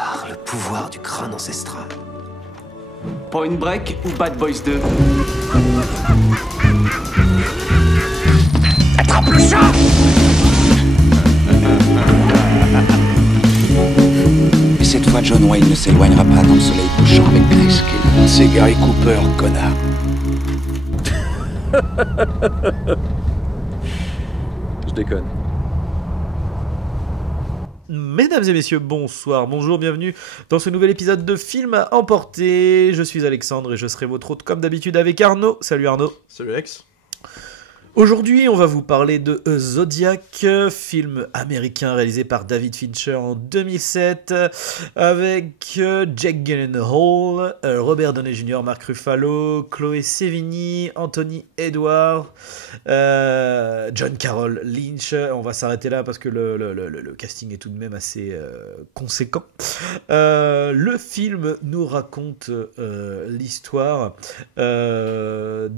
par le pouvoir du crâne ancestral. Point Break ou Bad Boys 2? Attrape le chat! Et cette fois, John Wayne ne s'éloignera pas dans le soleil couchant avec Grace Kelly. C'est Gary Cooper, connard. Je déconne. Mesdames et messieurs, bonsoir, bonjour, bienvenue dans ce nouvel épisode de Film à emporter. Je suis Alexandre et je serai votre hôte comme d'habitude avec Arnaud. Salut Arnaud. Salut Alex. Aujourd'hui, on va vous parler de Zodiac, film américain réalisé par David Fincher en 2007, avec Jake Gyllenhaal, Robert Downey Jr., Mark Ruffalo, Chloé Sevigny, Anthony Edwards, John Carroll Lynch. On va s'arrêter là parce que le casting est tout de même assez conséquent. Le film nous raconte l'histoire d'un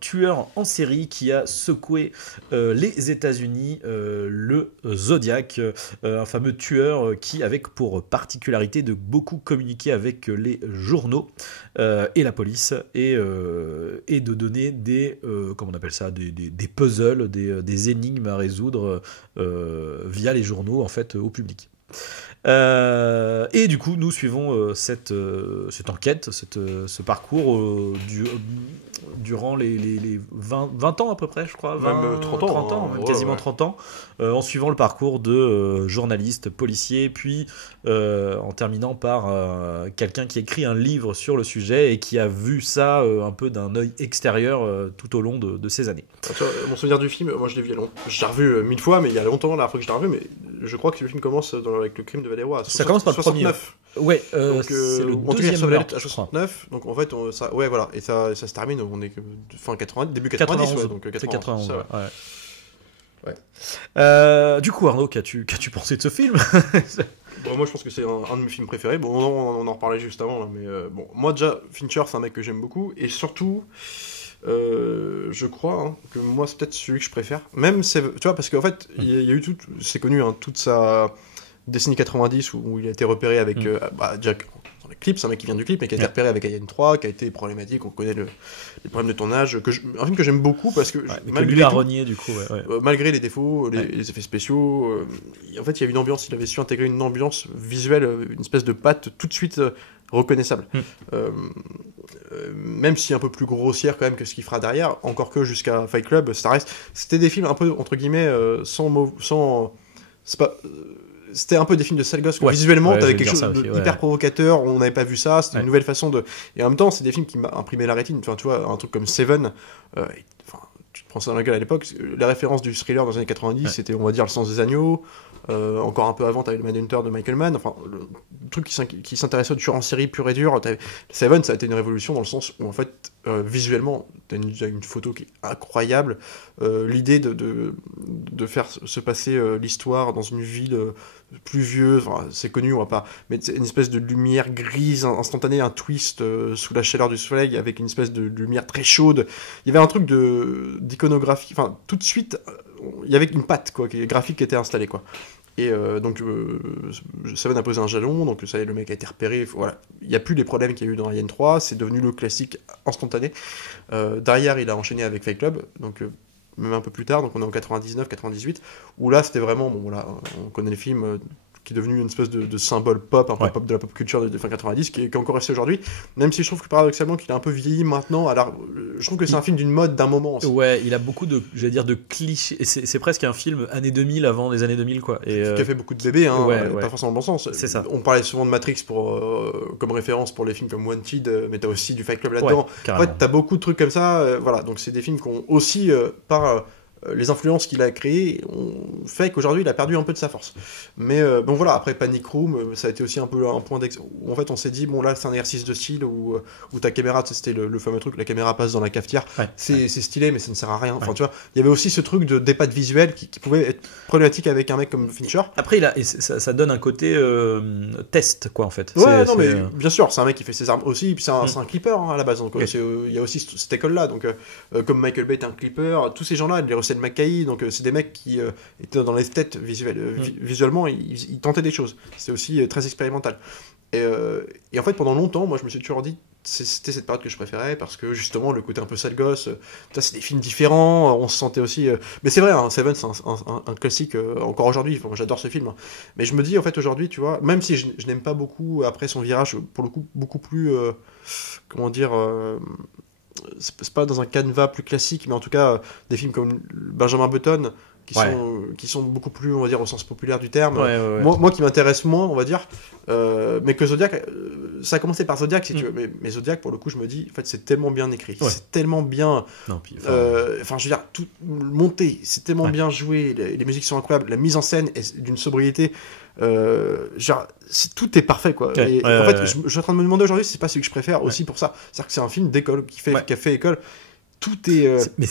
tueur en série qui a secoué les États-Unis, le Zodiac, un fameux tueur qui avec pour particularité de beaucoup communiquer avec les journaux et la police et de donner des comment on appelle ça, des puzzles, des énigmes à résoudre via les journaux en fait au public. Et du coup, nous suivons cette enquête, ce parcours durant les 20 ans à peu près, je crois. Même 30 ans. Même quasiment 30 ans, en suivant le parcours de journalistes, policiers, puis en terminant par quelqu'un qui écrit un livre sur le sujet et qui a vu ça un peu d'un œil extérieur tout au long de ces années. Mon souvenir du film, moi je l'ai vu je l'ai revu 1000 fois, mais il y a longtemps la fois que je l'ai revu, mais je crois que le film commence avec le crime de Valero à ça commence par le 69. Ouais, donc, c'est le en deuxième meurtre, à 69, donc en fait, ça, ouais, voilà, et ça se termine, on est fin 80, début 90, 91, ouais, donc 91, 91, ouais. Du coup, Arnaud, qu'as-tu pensé de ce film? Bon, moi je pense que c'est un de mes films préférés. Bon, on en reparlait juste avant, là, mais bon, moi déjà, Fincher, c'est un mec que j'aime beaucoup, et surtout, je crois que moi c'est peut-être celui que je préfère. Même, tu vois, parce qu'en fait, il y a eu tout, c'est connu, toute sa décennie 90 où il a été repéré avec Jack dans les clips, c'est un mec qui vient du clip, mais qui a été repéré avec Alien 3, qui a été problématique, on connaît les problèmes de tournage, un film que j'aime beaucoup parce que malgré lui a renié du coup, malgré les défauts, les effets spéciaux, en fait il y a une ambiance, il avait su intégrer une ambiance visuelle, une espèce de patte tout de suite reconnaissable. Même si un peu plus grossière quand même que ce qu'il fera derrière, encore que jusqu'à Fight Club, ça reste, c'était des films un peu entre guillemets c'est pas c'était un peu des films de sale gosse, visuellement t'avais quelque chose d'hyper provocateur, on n'avait pas vu ça, c'était une nouvelle façon de, et en même temps c'est des films qui m'ont imprimé la rétine. Enfin, tu vois, un truc comme Seven, tu te prends ça dans la gueule à l'époque, la référence du thriller dans les années 90 c'était, on va dire, Le Sens des Agneaux, encore un peu avant t'avais le Manhunter de Michael Mann, enfin le truc qui s'intéressait au tueur en série pur et dur. Seven, ça a été une révolution dans le sens où en fait visuellement t'as une photo qui est incroyable, l'idée de faire se passer l'histoire dans une ville pluvieuse, c'est connu, on va pas, mais c'est une espèce de lumière grise instantanée, un twist sous la chaleur du soleil avec une espèce de lumière très chaude. Il y avait un truc d'iconographie, enfin tout de suite il y avait une patte graphique qui était installée quoi. Et donc Seven a posé un jalon, donc ça y est, le mec a été repéré, voilà. Il n'y a plus les problèmes qu'il y a eu dans Alien 3, c'est devenu le classique instantané. Derrière il a enchaîné avec Fight Club, donc même un peu plus tard, donc on est en 99-98, où là c'était vraiment, bon voilà, on connaît le film qui est devenu une espèce de symbole pop, un peu pop de la pop culture de fin 90, qui est encore resté aujourd'hui, même si je trouve que paradoxalement qu'il a un peu vieilli maintenant. Alors, je trouve que c'est un film d'une mode, d'un moment aussi. Ouais, il a beaucoup de clichés, c'est presque un film années 2000 avant les années 2000 quoi. Et qui a fait beaucoup de bébés, pas forcément dans le bon sens. C'est ça. On parlait souvent de Matrix comme référence pour les films comme Wanted, mais t'as aussi du Fight Club là-dedans. En fait, t'as beaucoup de trucs comme ça, voilà, donc c'est des films qui ont aussi, par les influences qu'il a créées ont fait qu'aujourd'hui il a perdu un peu de sa force. Mais bon voilà, après Panic Room, ça a été aussi un peu un point où en fait on s'est dit bon là c'est un exercice de style où ta caméra, c'était le fameux truc, la caméra passe dans la cafetière, c'est stylé mais ça ne sert à rien. Enfin tu vois, il y avait aussi ce truc d'épate visuelle qui pouvait être problématique avec un mec comme Fincher. Après ça donne un côté test quoi en fait. Ouais, mais bien sûr, c'est un mec qui fait ses armes aussi, et puis c'est un clipper à la base, donc il y a aussi cette école là, donc comme Michael Bay est un clipper, tous ces gens là, ils les Russell McKay, donc c'est des mecs qui étaient dans les têtes visuellement, ils tentaient des choses. C'est aussi très expérimental. Et en fait, pendant longtemps, moi, je me suis toujours dit, c'était cette période que je préférais, parce que justement, le côté un peu sale gosse, c'est des films différents, on se sentait aussi... Mais c'est vrai, hein, Seven, c'est un classique encore aujourd'hui, enfin, j'adore ce film. Hein. Mais je me dis, en fait, aujourd'hui, tu vois, même si je n'aime pas beaucoup, après son virage, pour le coup, beaucoup plus... comment dire... c'est pas dans un canevas plus classique, mais en tout cas, des films comme Benjamin Button... qui sont beaucoup plus, on va dire, au sens populaire du terme. Moi qui m'intéresse moins, on va dire, mais que Zodiac, ça a commencé par Zodiac, si tu veux, mais Zodiac, pour le coup, je me dis, en fait, c'est tellement bien écrit, c'est tellement bien... Enfin, je veux dire, tout monté, c'est tellement bien joué, les musiques sont incroyables, la mise en scène est d'une sobriété... genre, tout est parfait, quoi. En fait, je suis en train de me demander aujourd'hui si c'est pas celui que je préfère aussi pour ça. C'est-à-dire que c'est un film d'école, qui a fait école. Tout est... Mais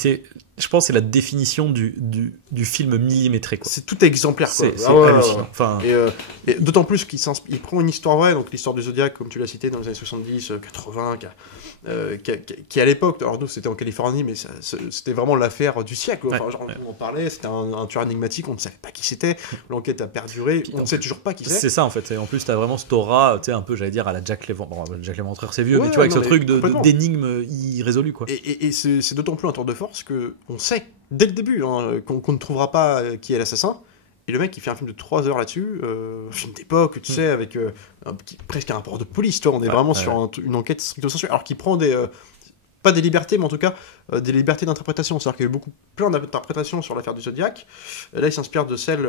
je pense que c'est la définition du film millimétré, quoi. C'est tout exemplaire, quoi. C'est hallucinant. Enfin... Et d'autant plus qu'il prend une histoire vraie, donc l'histoire du Zodiac, comme tu l'as cité, dans les années 70, 80, qui à l'époque, alors nous c'était en Californie, mais c'était vraiment l'affaire du siècle. Enfin, genre, on en parlait, c'était un tueur énigmatique, on ne savait pas qui c'était, l'enquête a perduré, on ne sait toujours pas qui c'est. C'est ça, en fait. Et en plus, t'as vraiment cette aura, tu sais, un peu, j'allais dire, à la Jack Léventreur. Bon, Jack Léventreur, c'est vieux, mais tu vois, avec ce truc d'énigme irrésolu, quoi. Et c'est d'autant plus un tour de force qu'on sait dès le début qu'on ne trouvera pas qui est l'assassin. Et le mec, il fait un film de 3 heures là-dessus, un film d'époque, tu sais, avec presque un rapport de police, toi. On est vraiment sur une enquête stricto sensu, alors qu'il prend pas des libertés, mais en tout cas des libertés d'interprétation. C'est-à-dire qu'il y a eu plein d'interprétations sur l'affaire du Zodiac. Là, il s'inspire de celle,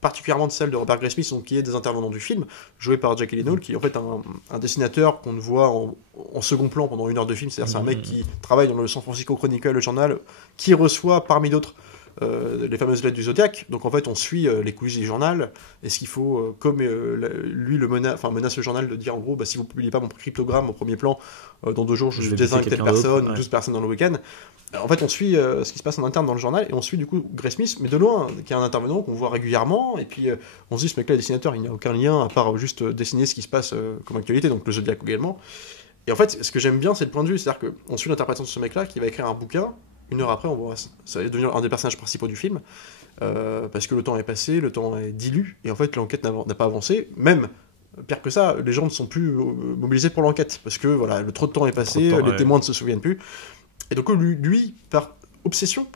particulièrement de celle de Robert Graysmith, donc, qui est des intervenants du film, joué par Jack Gyllenhaal, qui est en fait un dessinateur qu'on voit en second plan pendant 1 heure de film. C'est-à-dire c'est un mec qui travaille dans le San Francisco Chronicle, le journal, qui reçoit parmi d'autres les fameuses lettres du Zodiac. Donc en fait on suit les coulisses du journal, et ce qu'il faut, comme lui menace le journal de dire en gros, si vous publiez pas mon cryptogramme au premier plan, dans 2 jours je désigne telle personne, 12 personnes dans le week-end. En fait on suit ce qui se passe en interne dans le journal, et on suit du coup Graysmith, mais de loin, qui est un intervenant qu'on voit régulièrement, et puis on se dit, ce mec là, le dessinateur, il n'a aucun lien à part juste dessiner ce qui se passe comme actualité, donc le Zodiac également. Et en fait ce que j'aime bien, c'est le point de vue, c'est-à-dire qu'on suit l'interprétation de ce mec là qui va écrire un bouquin. 1 heure après, on voit, ça va devenir un des personnages principaux du film, parce que le temps est passé, le temps est dilu, et en fait l'enquête n'a pas avancé. Même pire que ça, les gens ne sont plus mobilisés pour l'enquête, parce que voilà, le trop de temps est passé, les témoins ne se souviennent plus. Et donc lui, par obsession,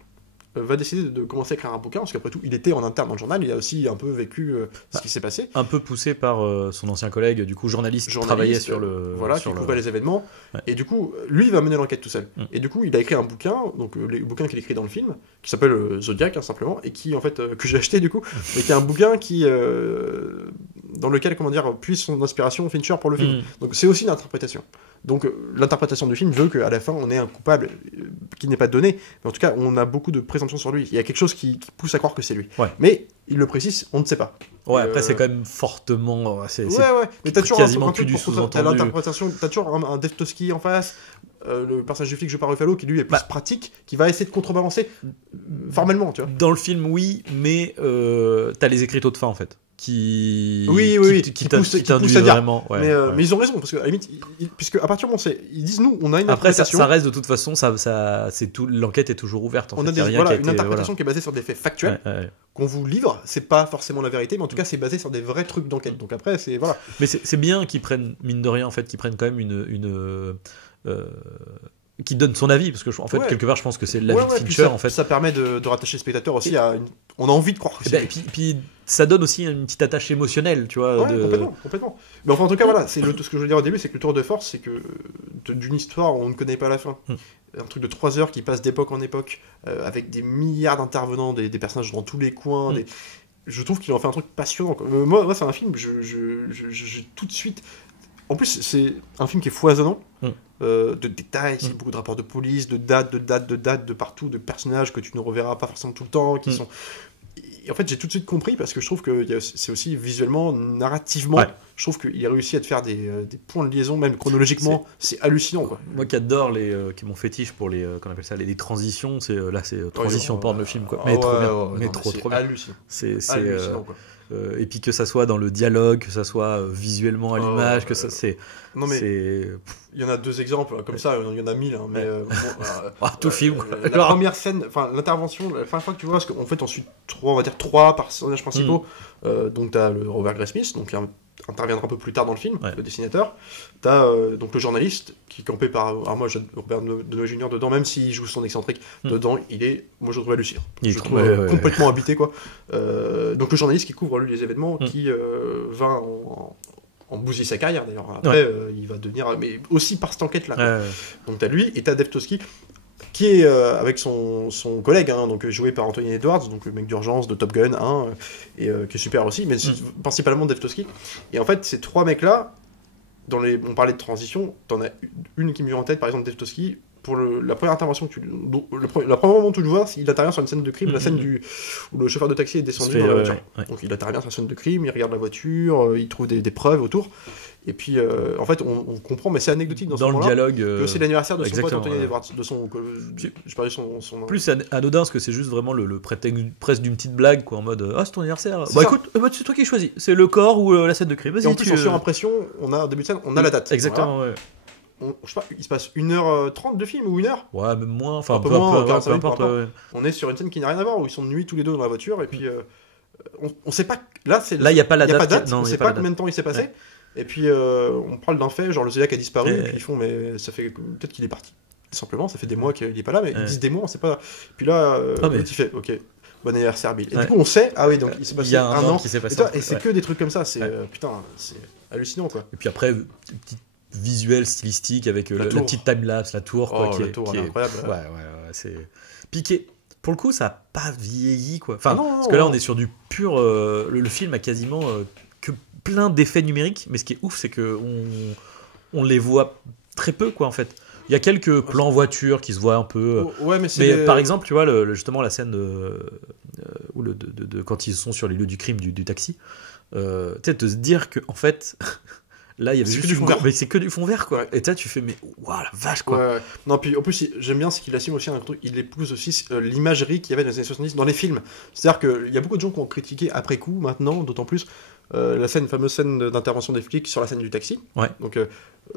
va décider de commencer à écrire un bouquin, parce qu'après tout, il était en interne dans le journal, il a aussi un peu vécu ce qui s'est passé. Un peu poussé par son ancien collègue, du coup journaliste qui travaillait sur le... Voilà, qui couvrait les événements, et du coup, lui, il va mener l'enquête tout seul. Et du coup, il a écrit un bouquin, donc le bouquin qu'il écrit dans le film, qui s'appelle Zodiac, simplement, et qui, en fait, que j'ai acheté, du coup, et qui est un bouquin qui... dans lequel, comment dire, puise son inspiration Fincher pour le film. Donc c'est aussi une interprétation. Donc l'interprétation du film veut qu'à la fin on ait un coupable qui n'est pas donné, mais en tout cas on a beaucoup de présomptions sur lui. Il y a quelque chose qui pousse à croire que c'est lui. Mais il le précise, on ne sait pas. Après c'est quand même fortement... mais t'as toujours quasiment que du sous-entendu. T'as l'interprétation, t'as toujours un Dave Toschi en face, le personnage du flic joué par Ruffalo qui lui est plus pratique, qui va essayer de contrebalancer formellement, tu vois. Dans le film oui, mais t'as les écriteaux de fin en fait. Qui poussent à dire vraiment, mais ils ont raison, parce que à la limite, puisque à partir du moment où ils disent, nous on a une après interprétation, ça reste de toute façon, c'est tout, l'enquête est toujours ouverte, on a une interprétation qui est basée sur des faits factuels qu'on vous livre, c'est pas forcément la vérité, mais en tout cas c'est basé sur des vrais trucs d'enquête, donc après c'est voilà. Mais c'est bien qu'ils prennent, mine de rien en fait, qu'ils prennent quand même qui donne son avis, parce que en fait quelque part je pense que c'est l'avis de Fincher, en fait. Ça permet de rattacher le spectateur aussi à on a envie de croire que c'est puis ça donne aussi une petite attache émotionnelle, tu vois. Complètement. Mais enfin en tout cas voilà, c'est ce que je veux dire au début, c'est que le tour de force, c'est que d'une histoire on ne connaît pas la fin. Un truc de 3 heures qui passe d'époque en époque, avec des milliards d'intervenants, des personnages dans tous les coins, je trouve qu'il en fait un truc passionnant, quoi. Moi c'est un film, j'ai tout de suite... En plus, c'est un film qui est foisonnant, de détails, c'est beaucoup de rapports de police, de dates de partout, de personnages que tu ne reverras pas forcément tout le temps, qui sont... Et en fait, j'ai tout de suite compris, parce que je trouve que c'est aussi visuellement, narrativement, je trouve qu'il a réussi à te faire des points de liaison, même chronologiquement, c'est hallucinant, quoi. Moi qui adore qui est mon fétiche pour qu'on appelle ça les transitions, c'est transition porn le film, quoi. Mais trop bien, trop bien. Hallucinant. C'est hallucinant, quoi. et puis que ça soit dans le dialogue, que ça soit visuellement à l'image, que ça c'est. Non mais il y en a 2 exemples comme ça, il y en a 1000, hein, mais tout film. La première scène, enfin l'intervention, la première fois que tu vois, parce qu'en fait on suit 3 personnages principaux. Donc t'as le Robert Graysmith, donc qui interviendra un peu plus tard dans le film, le dessinateur. T'as donc le journaliste qui est campé par. Alors moi, j'ai Robert Downey Jr. dedans, même s'il joue son excentrique, dedans, moi je le trouve hallucinant. Je le trouve complètement habité, quoi. Donc le journaliste qui couvre lui les événements, qui va en bousiller sa carrière d'ailleurs. Après, il va devenir. Mais aussi par cette enquête-là. Donc t'as lui et t'as Dave Toschi, qui est avec son collègue, hein, donc joué par Anthony Edwards, donc le mec d'urgence de Top Gun 1, et qui est super aussi, mais principalement Dave Toschi. Et en fait, ces 3 mecs-là, on parlait de transition, t'en as une qui me vient en tête, par exemple Dave Toschi, pour la première intervention, la première moment où tu le vois, il intervient sur une scène de crime, la scène où le chauffeur de taxi est descendu dans la voiture. Donc il intervient sur une scène de crime, il regarde la voiture, il trouve des preuves autour. Et puis, en fait, on comprend, mais c'est anecdotique dans ce moment-là, le dialogue, que c'est l'anniversaire de son pote Anthony Edwards, de son... Je parlais son plus anodin, parce que c'est juste vraiment le prétexte presque d'une petite blague, quoi, en mode « Ah, c'est ton anniversaire !» Écoute, c'est toi qui choisis, c'est le corps ou la scène de crime, vas-y. Et en plus, en surimpression, on a, au début de scène, on a la date. Exactement, voilà. Je sais pas, il se passe 1h30 de film ou 1h. Ouais, même moins, enfin, peu importe. On est sur une scène qui n'a rien à voir, où ils sont de nuit tous les deux dans la voiture, et puis... on sait pas... Là, il n'y a pas la date. On sait pas combien de temps il s'est passé. Et puis on parle d'un fait, genre le Zodiac a disparu, et puis ils font, mais ça fait peut-être qu'il est parti. Simplement, ça fait des mois qu'il est pas là, mais ils disent des mois, on sait pas. Puis là, il fait, ok, bon anniversaire Bill. Et du coup, on sait, ah oui, donc il s'est passé un an qui s'est passé. Et c'est que des trucs comme ça, c'est putain, c'est hallucinant, quoi. Et puis après, petit visuel stylistique avec la petite timelapse, la tour, quoi, qui est incroyable. Ouais, c'est piqué. Pour le coup, ça a pas vieilli, quoi. Enfin, parce que là, on est sur du pur. Le film a quasiment que plein d'effets numériques, mais ce qui est ouf, c'est que on les voit très peu, quoi, en fait. Il y a quelques plans voiture qui se voient un peu. Mais par exemple, tu vois, justement, la scène quand ils sont sur les lieux du crime du taxi, tu sais, de se dire que, en fait. Là, il y avait juste mais c'est que du fond vert, quoi. Et là, tu fais, mais waouh, la vache, quoi. Ouais. Non, puis en plus, j'aime bien, c'est qu'il assume aussi un truc, il épouse aussi l'imagerie qu'il y avait dans les années 70 dans les films. C'est-à-dire qu'il y a beaucoup de gens qui ont critiqué après coup, maintenant, d'autant plus, la fameuse scène d'intervention des flics sur la scène du taxi. Ouais. Donc,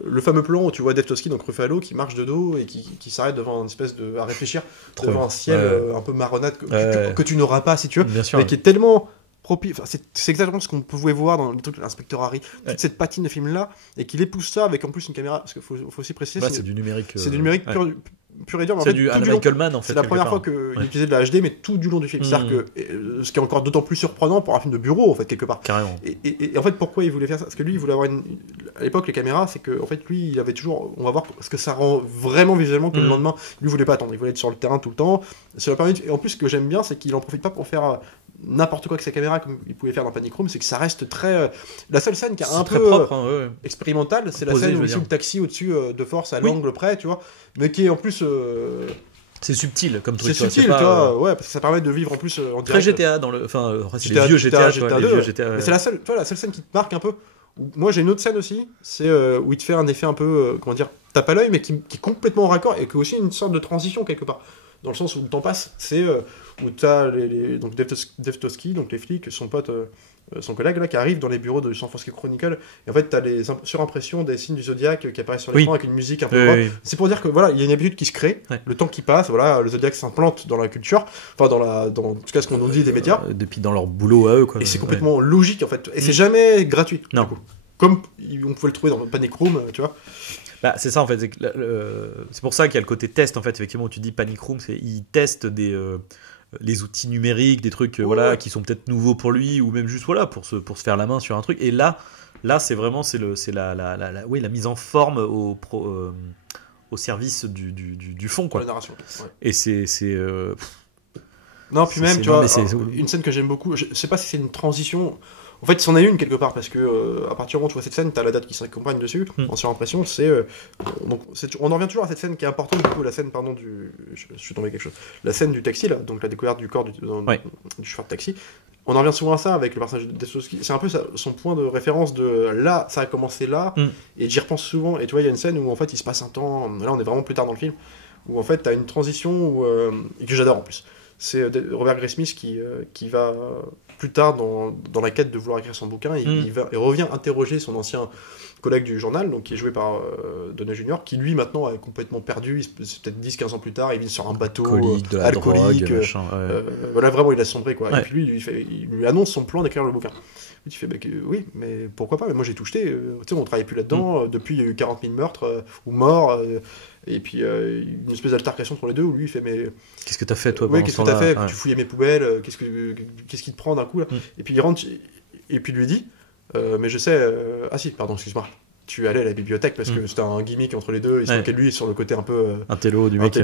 le fameux plan où tu vois Dave Toschi, donc Ruffalo, qui marche de dos et qui s'arrête devant une espèce à réfléchir, devant un ciel un peu marronnade que tu n'auras pas, si tu veux, mais qui est tellement... Enfin, c'est exactement ce qu'on pouvait voir dans les trucs de l'Inspecteur Harry, toute cette patine de film là, et qu'il épouse ça avec en plus une caméra, parce qu'il faut aussi préciser, c'est du numérique, c'est du numérique pur et dur. C'est du Michael Mann, en fait. C'est la première fois qu'il utilisait de la HD, mais tout du long du film. C'est-à-dire que ce qui est encore d'autant plus surprenant pour un film de bureau, en fait, quelque part. Carrément. Et en fait, pourquoi il voulait faire ça? Parce que lui, il voulait avoir à l'époque, les caméras, c'est que en fait, lui, il avait toujours, on va voir ce que ça rend vraiment visuellement que le lendemain. Lui, il voulait pas attendre, il voulait être sur le terrain tout le temps. Et en plus, ce que j'aime bien, c'est qu'il en profite pas pour faire n'importe quoi avec sa caméra comme il pouvait faire dans Panic Room, c'est que ça reste très la seule scène qui est un peu propre, expérimentale, c'est la scène où il suit le taxi au-dessus de force à l'angle près, tu vois, mais qui est en plus c'est subtil comme truc. C'est subtil, toi, ouais, parce que ça permet de vivre en plus en très direct. GTA dans le, enfin, c'est les vieux GTA 2. Mais c'est la seule scène qui te marque un peu. Moi, j'ai une autre scène aussi, c'est où il te fait un effet un peu, comment dire, tape à l'œil, mais qui est complètement en raccord et qui est aussi une sorte de transition quelque part. Dans le sens où le temps passe, c'est où tu as donc Dave Toschi, donc les flics, son pote, son collègue là, qui arrive dans les bureaux de San Francisco Chronicle, et en fait tu as les surimpressions des signes du Zodiac qui apparaissent sur l'écran avec une musique un peu C'est pour dire que voilà, il y a une habitude qui se crée, le temps qui passe, voilà, le Zodiac s'implante dans la culture, enfin dans tout cas ce qu'on nous dit des médias. Depuis dans leur boulot à eux, quoi. Et c'est complètement logique en fait, et c'est jamais gratuit. Non. Comme on pouvait le trouver dans Panic Room, tu vois. Bah, c'est ça en fait, c'est pour ça qu'il y a le côté test en fait, effectivement, où tu dis Panic Room, ils testent les outils numériques, des trucs qui sont peut-être nouveaux pour lui, ou même juste pour se faire la main sur un truc. Et là c'est vraiment la mise en forme au service du fond, quoi. La narration. Ouais. Et c'est non, puis même, tu vois, une scène que j'aime beaucoup, je sais pas si c'est une transition. En fait, c'en est une quelque part, parce que à partir du moment où tu vois cette scène, t'as la date qui s'accompagne dessus, en surimpression, on en revient toujours à cette scène qui est importante, du coup, la scène, pardon, je suis tombé quelque chose, la scène du taxi, là, donc la découverte du corps du chauffeur de taxi, on en revient souvent à ça avec le personnage de Dave Toschi, c'est un peu son point de référence de là, ça a commencé là, et j'y repense souvent, et tu vois, il y a une scène où en fait il se passe un temps, là on est vraiment plus tard dans le film, où en fait t'as une transition et que j'adore en plus. C'est Robert Graysmith qui va plus tard, dans la quête de vouloir écrire son bouquin, il revient interroger son ancien collègue du journal, donc qui est joué par Downey Jr., qui lui maintenant est complètement perdu, c'est peut-être 10-15 ans plus tard, il vit sur un bateau alcoolique, voilà, vraiment il a sombré quoi. Et puis lui, il lui annonce son plan d'écrire le bouquin. Et tu fais, oui, mais pourquoi pas, mais moi j'ai tout jeté, tu sais, on travaille plus là-dedans, depuis il y a eu 40 000 meurtres ou morts, et puis une espèce d'altercation entre les deux où lui il fait, mais qu'est-ce que t'as fait toi? Oui, qu'est-ce que t'as fait? Tu fouillais mes poubelles, qu'est-ce qui te prend d'un coup là? Et puis il rentre, et puis il lui dit, mais je sais, ah si, pardon, excuse-moi, tu allais à la bibliothèque parce que c'était un gimmick entre les deux, il se moquait de lui sur le côté un peu intello du mec,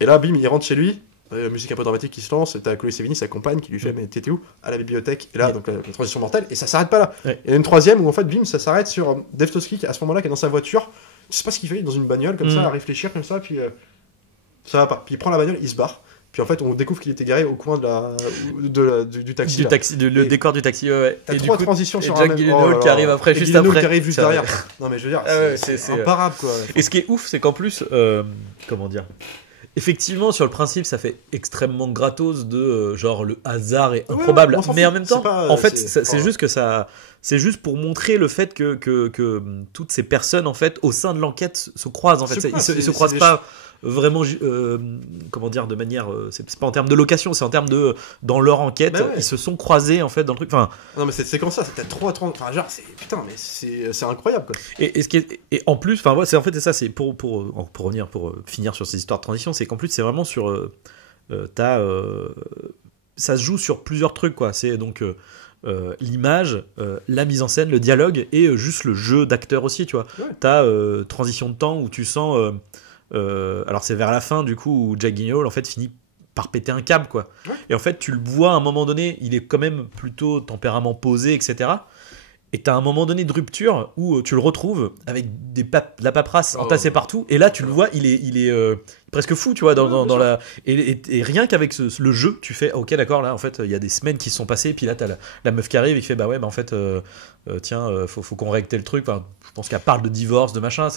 et là bim, il rentre chez lui. Musique un peu dramatique qui se lance, t'as Chloé Sevigny, sa compagne, qui lui fait mais t'étais où? À la bibliothèque. Et là, donc la transition mortelle, et ça s'arrête pas là. Et il y a une troisième où en fait, bim, ça s'arrête sur Dave Tosky, à ce moment-là, qui est dans sa voiture, je sais pas ce qu'il fait, dans une bagnole comme ça, à réfléchir comme ça, puis ça va pas. Puis il prend la bagnole, il se barre. Puis en fait, on découvre qu'il était garé au coin du taxi. Le décor du taxi, ouais. T'as trois transitions sur Jack Gyllenhaal qui arrive après, juste après. Qui arrive juste derrière. Non mais je veux dire, c'est imparable quoi. Et ce qui est ouf, c'est qu'en plus, comment dire, effectivement, sur le principe, ça fait extrêmement gratos de genre le hasard est improbable. Mais en même temps, en fait, c'est juste que ça, c'est juste pour montrer le fait que toutes ces personnes en fait au sein de l'enquête se croisent. En fait, ils se croisent pas vraiment, comment dire, de manière, c'est pas en termes de location, c'est en termes de dans leur enquête, ils se sont croisés en fait dans le truc. Enfin, non mais c'est comme ça, c'était trop, enfin genre c'est putain, mais c'est incroyable quoi. Et en plus, enfin ouais, c'est en fait ça, c'est pour revenir, pour finir sur ces histoires de transition, c'est qu'en plus c'est vraiment sur ça se joue sur plusieurs trucs quoi. C'est donc l'image, la mise en scène, le dialogue et juste le jeu d'acteur aussi, tu vois. T'as transition de temps où tu sens alors c'est vers la fin du coup où Jack Gyllenhaal en fait finit par péter un câble quoi. Et en fait tu le vois à un moment donné, il est quand même plutôt tempérament posé, etc. Et t'as un moment donné de rupture où tu le retrouves avec de la paperasse entassée partout, et là tu le vois, il est presque fou, tu vois, dans la et rien qu'avec le jeu, tu fais ok d'accord, là en fait il y a des semaines qui se sont passées, puis là t'as la meuf qui arrive, il fait bah ouais bah en fait tiens faut qu'on règle tel truc, enfin, je pense qu'elle parle de divorce, de machin,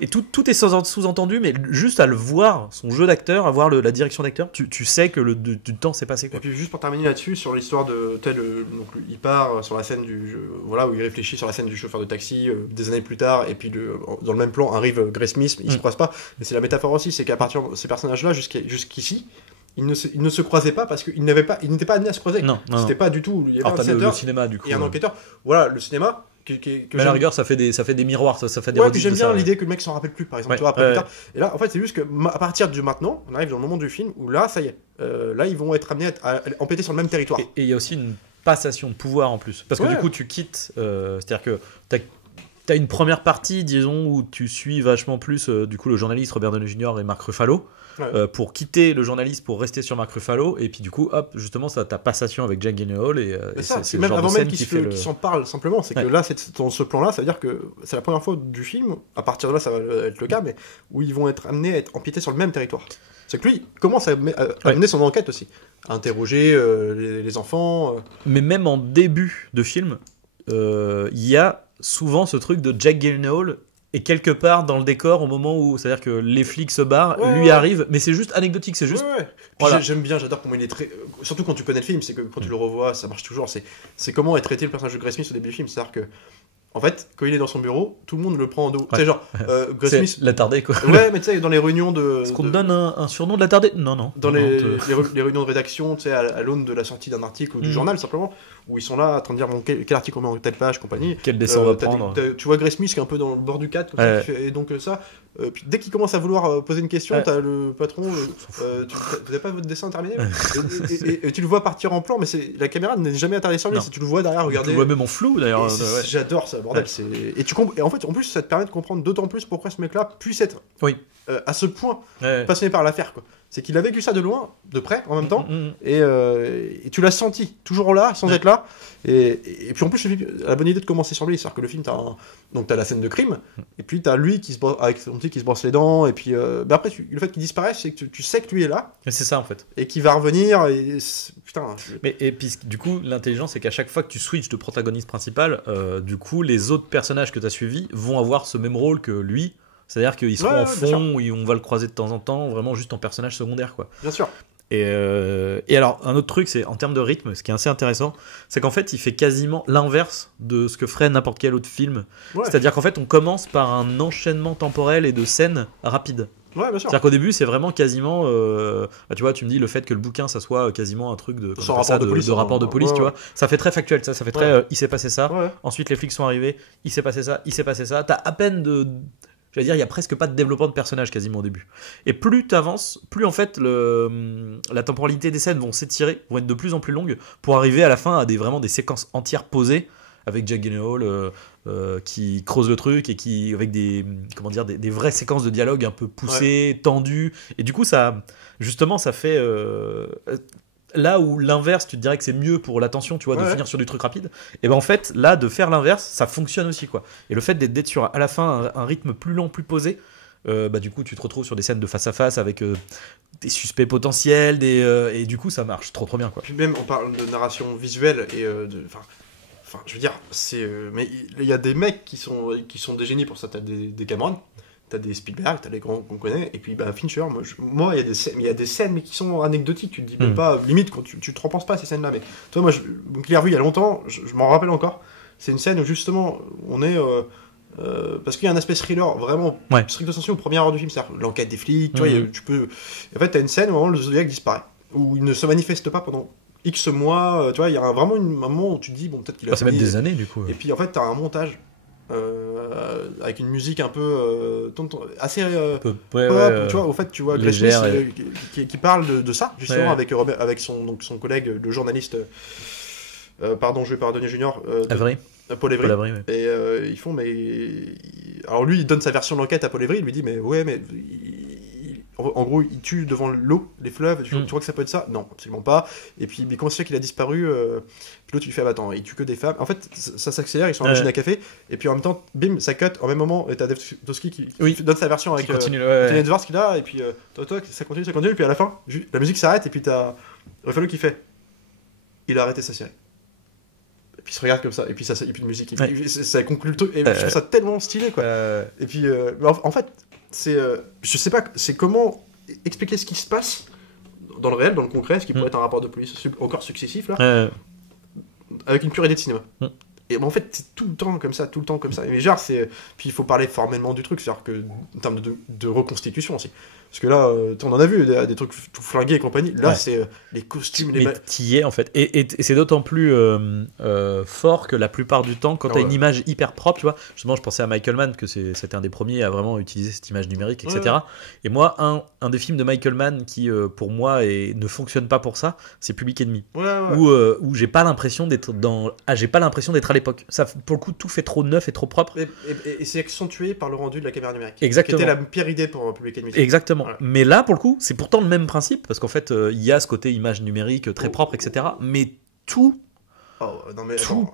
et tout est sous-entendu, mais juste à le voir, son jeu d'acteur, à voir la direction d'acteur, tu sais que du temps s'est passé quoi. Et puis juste pour terminer là-dessus sur l'histoire de tel, donc il part sur la scène voilà où il réfléchit sur la scène du chauffeur de taxi des années plus tard, et puis dans le même plan arrive Grace Smith, ils se croisent pas, mais c'est la métaphore aussi, c'est qu'à partir de ces personnages-là jusqu'ici ils ne se croisaient pas parce qu'ils n'étaient pas amenés à se croiser. Non. C'était pas du tout. Il y avait le cinéma du coup. Et un enquêteur. Voilà, le cinéma. Mais à la rigueur, ça fait des miroirs, ça fait des puis j'aime bien l'idée que le mec s'en rappelle plus, par exemple, tu vois, après plus tard. Et là, en fait, c'est juste que à partir de maintenant, on arrive dans le moment du film où là, ça y est, là, ils vont être amenés à empêter sur le même territoire. Et il y a aussi une passation de pouvoir en plus, parce que du coup, tu quittes. C'est-à-dire que t'as une première partie, disons, où tu suis vachement plus du coup le journaliste Robert Downey Jr. et Mark Ruffalo. Pour quitter le journaliste pour rester sur Mark Ruffalo, et puis du coup hop justement ça ta passation avec Jack Gyllenhaal et c'est même avant même qu'ils s'en parlent simplement, c'est que là dans ce plan là ça veut dire que c'est la première fois du film, à partir de là ça va être le cas, mais où ils vont être amenés à être empiétés sur le même territoire. C'est que lui commence à mener son enquête aussi, à interroger les enfants, mais même en début de film il y a souvent ce truc de Jack Gyllenhaal et quelque part dans le décor au moment où, c'est-à-dire que les flics se barrent, lui arrive, mais c'est juste anecdotique, c'est juste. Voilà. J'adore comment il est très. Surtout quand tu connais le film, c'est que quand tu le revois, ça marche toujours. C'est comment est traité le personnage de Grace Smith au début du film, c'est-à-dire que. En fait, quand il est dans son bureau, tout le monde le prend en dos. Tu sais, genre, Grace Smith. L'attardé, quoi. Ouais, mais tu sais, dans les réunions de. Est-ce qu'on te donne un surnom de l'attardé ? Non. Dans les réunions de rédaction, tu sais, à l'aune de la sortie d'un article ou du journal, simplement, où ils sont là, en train de dire bon, quel article on met en telle page, compagnie. Quel dessin on va prendre. Tu vois Grace Smith qui est un peu dans le bord du cadre, comme ça, et donc ça. Puis dès qu'il commence à vouloir poser une question, t'as le patron, vous n'avez pas votre dessin terminé, et tu le vois partir en plan, mais la caméra n'est jamais attardée sur lui, tu le vois derrière, regarder. Tu le vois même en flou d'ailleurs. J'adore ça, bordel. Et en fait, en plus, ça te permet de comprendre d'autant plus pourquoi ce mec-là puisse être à ce point passionné par l'affaire, quoi. C'est qu'il a vécu ça de loin, de près, en même temps, et tu l'as senti, toujours là, sans être là. Et puis en plus, la bonne idée de commencer sur lui, c'est-à-dire que le film, t'as la scène de crime, et puis t'as lui avec son petit qui se brosse les dents, et puis après, le fait qu'il disparaisse, c'est que tu sais que lui est là. Et c'est ça, en fait. Et qu'il va revenir, et putain. Et puis, du coup, l'intelligence, c'est qu'à chaque fois que tu switches de protagoniste principal, du coup, les autres personnages que t'as suivis vont avoir ce même rôle que lui. C'est-à-dire qu'ils seront en fond, et on va le croiser de temps en temps, vraiment juste en personnage secondaire, quoi. Bien sûr. Et alors, un autre truc, c'est en termes de rythme, ce qui est assez intéressant, c'est qu'en fait, il fait quasiment l'inverse de ce que ferait n'importe quel autre film. Ouais. C'est-à-dire qu'en fait, on commence par un enchaînement temporel et de scènes rapides. Ouais, bien sûr. C'est-à-dire qu'au début, c'est vraiment quasiment. Tu vois, tu me dis le fait que le bouquin, ça soit quasiment un truc de rapport de police, tu vois. Ça fait très factuel, ça fait très. Il s'est passé ça. Ouais. Ensuite, les flics sont arrivés. Il s'est passé ça. T'as à peine de. Je veux dire, il n'y a presque pas de développement de personnages quasiment au début. Et plus tu avances, plus en fait la temporalité des scènes vont s'étirer, vont être de plus en plus longues, pour arriver à la fin à vraiment des séquences entières posées, avec Jack Gyllenhaal qui creuse le truc, et qui avec des vraies séquences de dialogue un peu poussées, tendues. Et du coup, ça fait... là où l'inverse, tu te dirais que c'est mieux pour l'attention, tu vois, de finir sur du truc rapide, et ben en fait, là, de faire l'inverse, ça fonctionne aussi, quoi. Et le fait d'être sur, à la fin, un rythme plus lent, plus posé, du coup, tu te retrouves sur des scènes de face à face avec des suspects potentiels, et du coup, ça marche trop bien, quoi. Puis même, on parle de narration visuelle, et je veux dire, mais il y a des mecs qui sont des génies pour ça. T'as des Cameron, t'as des Spielberg, t'as les grands qu'on connaît, et puis Fincher, moi il y a des scènes mais qui sont anecdotiques, tu te dis même pas, limite quand tu te repenses pas à ces scènes là, mais toi moi je l'ai revu il y a longtemps, je m'en rappelle encore, c'est une scène où justement on est parce qu'il y a un aspect thriller vraiment stricto sensu aux premières heures du film, c'est-à-dire l'enquête des flics, tu vois, tu peux, en fait t'as une scène où vraiment le Zodiac disparaît, où il ne se manifeste pas pendant X mois, tu vois, il y a vraiment un moment où tu te dis bon peut-être qu'il a c'est même des années du coup, et puis en fait t'as un montage avec une musique un peu assez pop, tu vois, au fait tu vois Grace Smith qui parle de ça justement avec son collègue le journaliste pardon je vais pardonner Junior Paul Avery, et ils font alors lui il donne sa version de l'enquête à Paul Avery, il lui dit mais en gros, il tue devant l'eau, les fleuves, tu vois que ça peut être ça? Non, absolument pas. Et puis, comment c'est qu'il a disparu puis l'autre, il fait, attends, il tue que des femmes. En fait, ça s'accélère, ils sont en machine à café, et puis en même temps, bim, ça cut, en même moment, et t'as Devtoski qui donne sa version avec Edwards qui est là, et puis ça continue, et puis à la fin, la musique s'arrête, et puis t'as Ruffalo qui fait, il a arrêté sa série. Et puis il se regarde comme ça, et puis la musique, ça conclut le truc, et je trouve ça tellement stylé, quoi. Et puis, en fait, je sais pas, c'est comment expliquer ce qui se passe dans le réel, dans le concret, ce qui pourrait être un rapport de police encore successif là, avec une pure idée de cinéma. Et en fait, c'est tout le temps comme ça. Mais genre, puis il faut parler formellement du truc, c'est-à-dire que en termes de reconstitution aussi. Parce que là, on en a vu des trucs tout flingués et compagnie. Là, c'est les costumes, mais t'y es en fait. Et c'est d'autant plus fort que la plupart du temps, quand t'as une image hyper propre, tu vois. Justement, je pensais à Michael Mann, que c'était un des premiers à vraiment utiliser cette image numérique, etc. Et moi, un des films de Michael Mann qui, pour moi, ne fonctionne pas pour ça, c'est Public Enemy. Où j'ai pas l'impression d'être à l'époque. Ça, pour le coup, tout fait trop neuf et trop propre. Et c'est accentué par le rendu de la caméra numérique. Exactement. Qui était la pire idée pour Public Enemy. Exactement. Voilà. Mais là, pour le coup, c'est pourtant le même principe, parce qu'en fait, il y a ce côté image numérique très propre, etc. Mais tout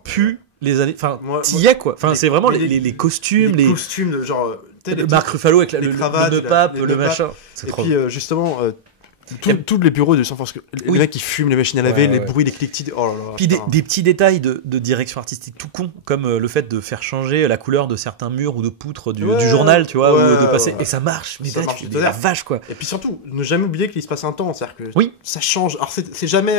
pue les années. Enfin, t'y es, quoi. Enfin, c'est vraiment les costumes. Les costumes de genre. Marc Ruffalo avec les cravates, le pape, le machin. Et puis, justement. Tous les bureaux de San Francisco, les mecs qui fument les machines à laver, les bruits, les cliquetis. Oh là là. Puis des petits détails de direction artistique tout con, comme le fait de faire changer la couleur de certains murs ou de poutres du journal, tu vois, ou de passer. Et ça marche, mais ça marche, la vache, quoi. Et puis surtout, ne jamais oublier qu'il se passe un temps, c'est-à-dire que ça change. Alors c'est jamais.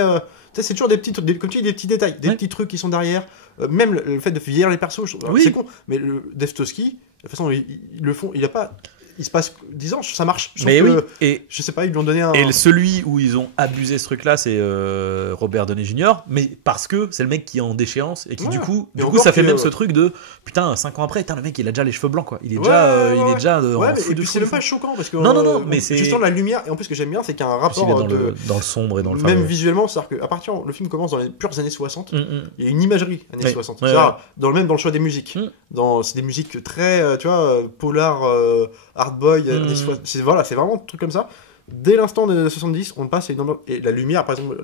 C'est toujours des petits détails, des petits trucs qui sont derrière. Même le fait de vieillir les persos, c'est con, mais le Devtoski, de toute façon, ils le font, il a pas. Il se passe 10 ans, ça marche. Et je sais pas, ils lui ont donné un. Et celui où ils ont abusé ce truc-là, c'est Robert Downey Jr. Mais parce que c'est le mec qui est en déchéance et qui du coup ça fait même ce truc de putain 5 ans après, le mec il a déjà les cheveux blancs, quoi. Il est déjà en fou de c'est même pas choquant parce que non, mais c'est justement la lumière. Et en plus, ce que j'aime bien, c'est qu'il y a un rapport dans le sombre et dans le même visuellement, c'est-à-dire qu'à partir le film commence dans les pures années 60. Il y a une imagerie années 60. Dans le choix des musiques. C'est des musiques très, tu vois, polar. Hard Boy, c'est vraiment un truc comme ça. Dès l'instant de 70, on passe et la lumière, par exemple,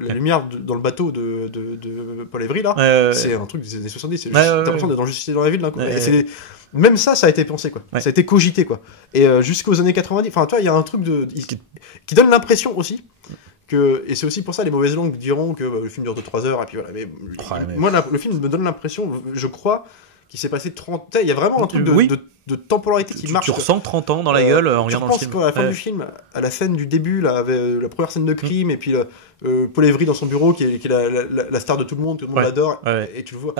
dans le bateau de Paul Avery là, c'est un truc des années 70. T'as l'impression d'être dans Justice dans la ville d'un coup. Même ça a été pensé, quoi. Ça a été cogité, quoi. Et jusqu'aux années 90, enfin, tu vois, il y a un truc qui donne l'impression aussi et c'est aussi pour ça les mauvaises langues diront que le film dure 2-3 heures et puis voilà. Mais moi, le film me donne l'impression, je crois, qu'il s'est passé 30 ans. Il y a vraiment un truc de temporalité qui marche. Tu ressens 30 ans dans la gueule en regardant le film. Je pense qu'à la fin du film, à la scène du début, là, avec la première scène de crime, et puis Paul Avery dans son bureau, qui est la star de tout le monde l'adore, et tu le vois.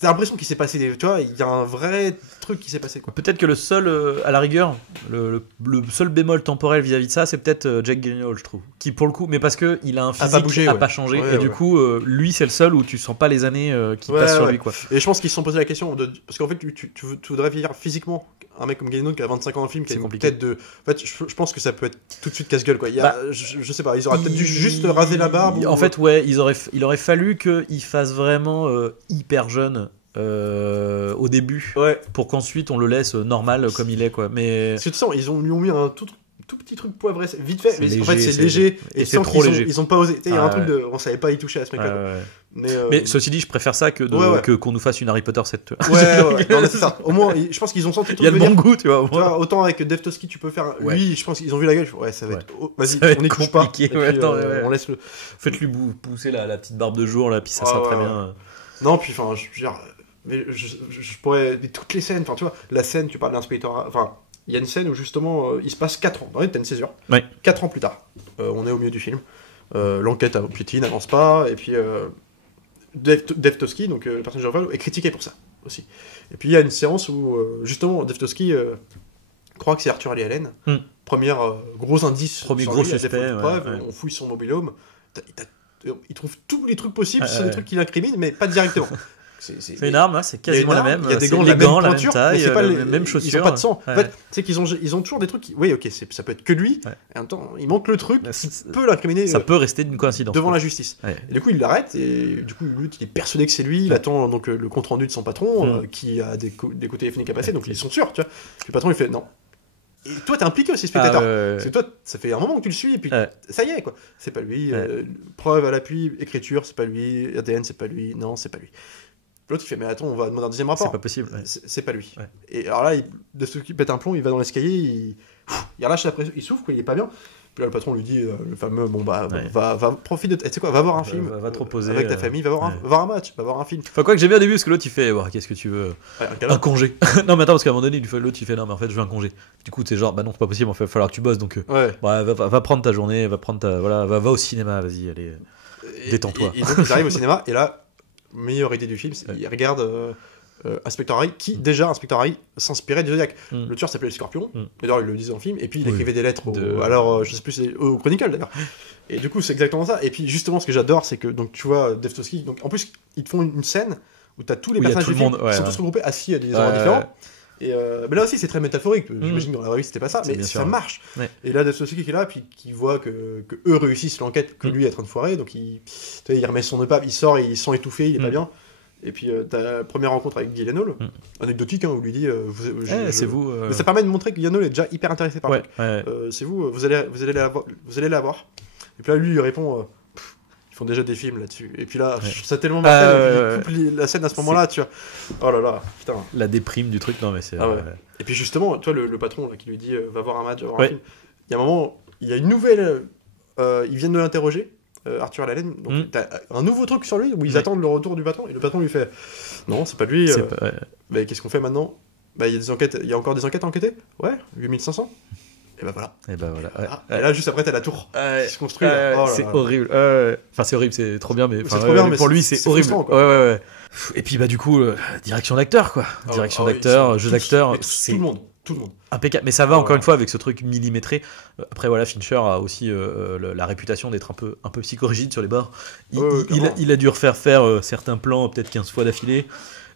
T'as l'impression qu'il s'est passé tu vois, il y a un vrai truc qui s'est passé, quoi. Peut-être que le seul, à la rigueur, le seul bémol temporel vis-à-vis de ça, c'est peut-être Jake Gyllenhaal, je trouve. Qui, pour le coup, mais parce qu'il a un physique qui n'a pas changé. Et du coup, lui, c'est le seul où tu sens pas les années qui passent sur lui, quoi. Et je pense qu'ils se sont posé la question, parce qu'en fait, tu voudrais vieillir physiquement. Un mec comme Gyllenhaal qui a 25 ans dans le film, qui a une tête de. En fait, je pense que ça peut être tout de suite casse-gueule, quoi. Je sais pas, ils auraient peut-être dû juste raser la barbe. En fait, il aurait fallu qu'il fasse vraiment hyper jeune. Au début, pour qu'ensuite on le laisse normal comme il est, quoi. Mais c'est tout ça, ils lui ont mis un tout petit truc poivré vite fait, mais en fait c'est léger et c'est trop léger. Ils ont pas osé. Il y a un truc de on savait pas y toucher à ce mec-là. Mais ceci dit, je préfère ça que qu'on nous fasse une Harry Potter 7. Non, mais c'est ça. Au moins, je pense qu'ils ont senti tout. Il y a le bon goût, tu vois. Autant avec Dave Toschi, tu peux faire. Lui, je pense qu'ils ont vu la gueule. Ça va être. Vas-y, on écoute pas. On laisse le. Faites-lui pousser la petite barbe de jour là, puis ça sera très bien. Non, puis enfin, mais je pourrais. Toutes les scènes, enfin, tu vois, la scène, tu parles de l'inspecteur. Enfin, il y a une scène où justement, il se passe 4 ans. Dans t'as une césure. 4 ans plus tard. On est au milieu du film. L'enquête piétine, n'avance pas. Et puis, Dave Toschi, donc le personnage de Ruffalo, est critiqué pour ça aussi. Et puis, il y a une séance où, justement, Dave Toschi croit que c'est Arthur Lee Allen. Premier gros indice. Premier gros suspect. On fouille son mobile-home. Il trouve tous les trucs possibles, c'est des trucs qu'il incrimine, mais pas directement. C'est une arme, c'est quasiment la même. Il y a des gants, la même taille, c'est pas les mêmes chaussures. Ils ont pas de sang. En fait, tu sais qu'ils ont toujours des trucs. Oui, ok, ça peut être que lui. Et en même temps, il manque le truc qui peut l'incriminer. Ça peut rester d'une coïncidence devant la justice. Et du coup, il l'arrête et du coup, lui, il est persuadé que c'est lui. Il attend donc le compte rendu de son patron qui a des coups téléphoniques à passer. Donc ils sont sûrs, tu vois. Le patron, il fait non. Et toi, t'es impliqué aussi, spectateur. Parce que toi, ça fait un moment que tu le suis, et puis ça y est, quoi. C'est pas lui. Preuve à l'appui, écriture, c'est pas lui. ADN, c'est pas lui. Non, c'est pas lui. L'autre, il fait, mais attends, on va demander un deuxième rapport. C'est pas possible. C'est pas lui. Et alors là, de ce qui pète un plomb, il va dans l'escalier, il relâche la pression, il souffre, quoi, il est pas bien. Puis là, le patron lui dit, le fameux, va profite de. Tu sais quoi, va voir un film. Va te reposer. Avec ta famille, va voir un match, va voir un film. Enfin, quoi que j'ai bien au début, parce que l'autre, il fait, qu'est-ce que tu veux un congé. Non, mais attends, parce qu'à un moment donné, l'autre, il fait, non, mais en fait, je veux un congé. Du coup, t'es genre, bah non, c'est pas possible, en fait, il va falloir que tu bosses, donc va prendre ta journée, va au cinéma, vas-y, allez, détends-toi. Et donc, ils arrivent au cinéma, et là, meilleure idée du film, c'est qu'il regarde Inspector Harry, qui déjà, Inspector Harry, s'inspirait du Zodiac. Le tueur s'appelait le Scorpion, d'ailleurs il le disait dans le film, et puis il écrivait des lettres je sais plus, au Chronicle d'ailleurs. Et du coup, c'est exactement ça. Et puis justement, ce que j'adore, c'est que donc, tu vois, Dave Toschi, donc en plus, ils te font une scène où t'as tous les personnages du film qui sont tous regroupés, assis à des endroits différents. Et mais là aussi, c'est très métaphorique. J'imagine que dans la vraie vie, c'était pas ça, mais ça marche. Et là, Dave Toschi qui est là, puis qui voit que eux réussissent l'enquête, que lui est en train de foirer, donc il remet son épave, il sort, il sent étouffé, il est pas bien. Et puis t'as la première rencontre avec Gyllenhaal, anecdotique, où il lui dit c'est vous. Mais ça permet de montrer que Gyllenhaal est déjà hyper intéressé par le truc. C'est vous allez la voir. Et puis là, lui, il répond. Ils font déjà des films là-dessus. Et puis là, je trouve ça tellement marqué. La scène à ce moment-là, tu vois. Oh là là, putain. La déprime du truc, non mais c'est. Et puis justement, toi, le patron là, qui lui dit va voir un match, va voir un film. Il y a un moment, il y a une nouvelle. Ils viennent de l'interroger, Arthur Allen. Donc t'as un nouveau truc sur lui où ils attendent le retour du patron. Et le patron lui fait non, c'est pas lui. Mais qu'est-ce qu'on fait maintenant? Bah, il y a des enquêtes. Il y a encore des enquêtes à enquêter. Ouais, 8500. Et bah voilà. Et là, juste après, t'as la tour qui se construit. C'est horrible. Enfin, c'est horrible, c'est trop bien, mais pour lui, c'est horrible. Ouais. Et puis, bah, du coup, direction d'acteur, quoi. Direction d'acteur, jeu d'acteur. Tout le monde. Impeccable. Mais ça va encore une fois avec ce truc millimétré. Après, voilà, Fincher a aussi la réputation d'être un peu psychorigide sur les bords. Il a dû refaire certains plans peut-être 15 fois d'affilée.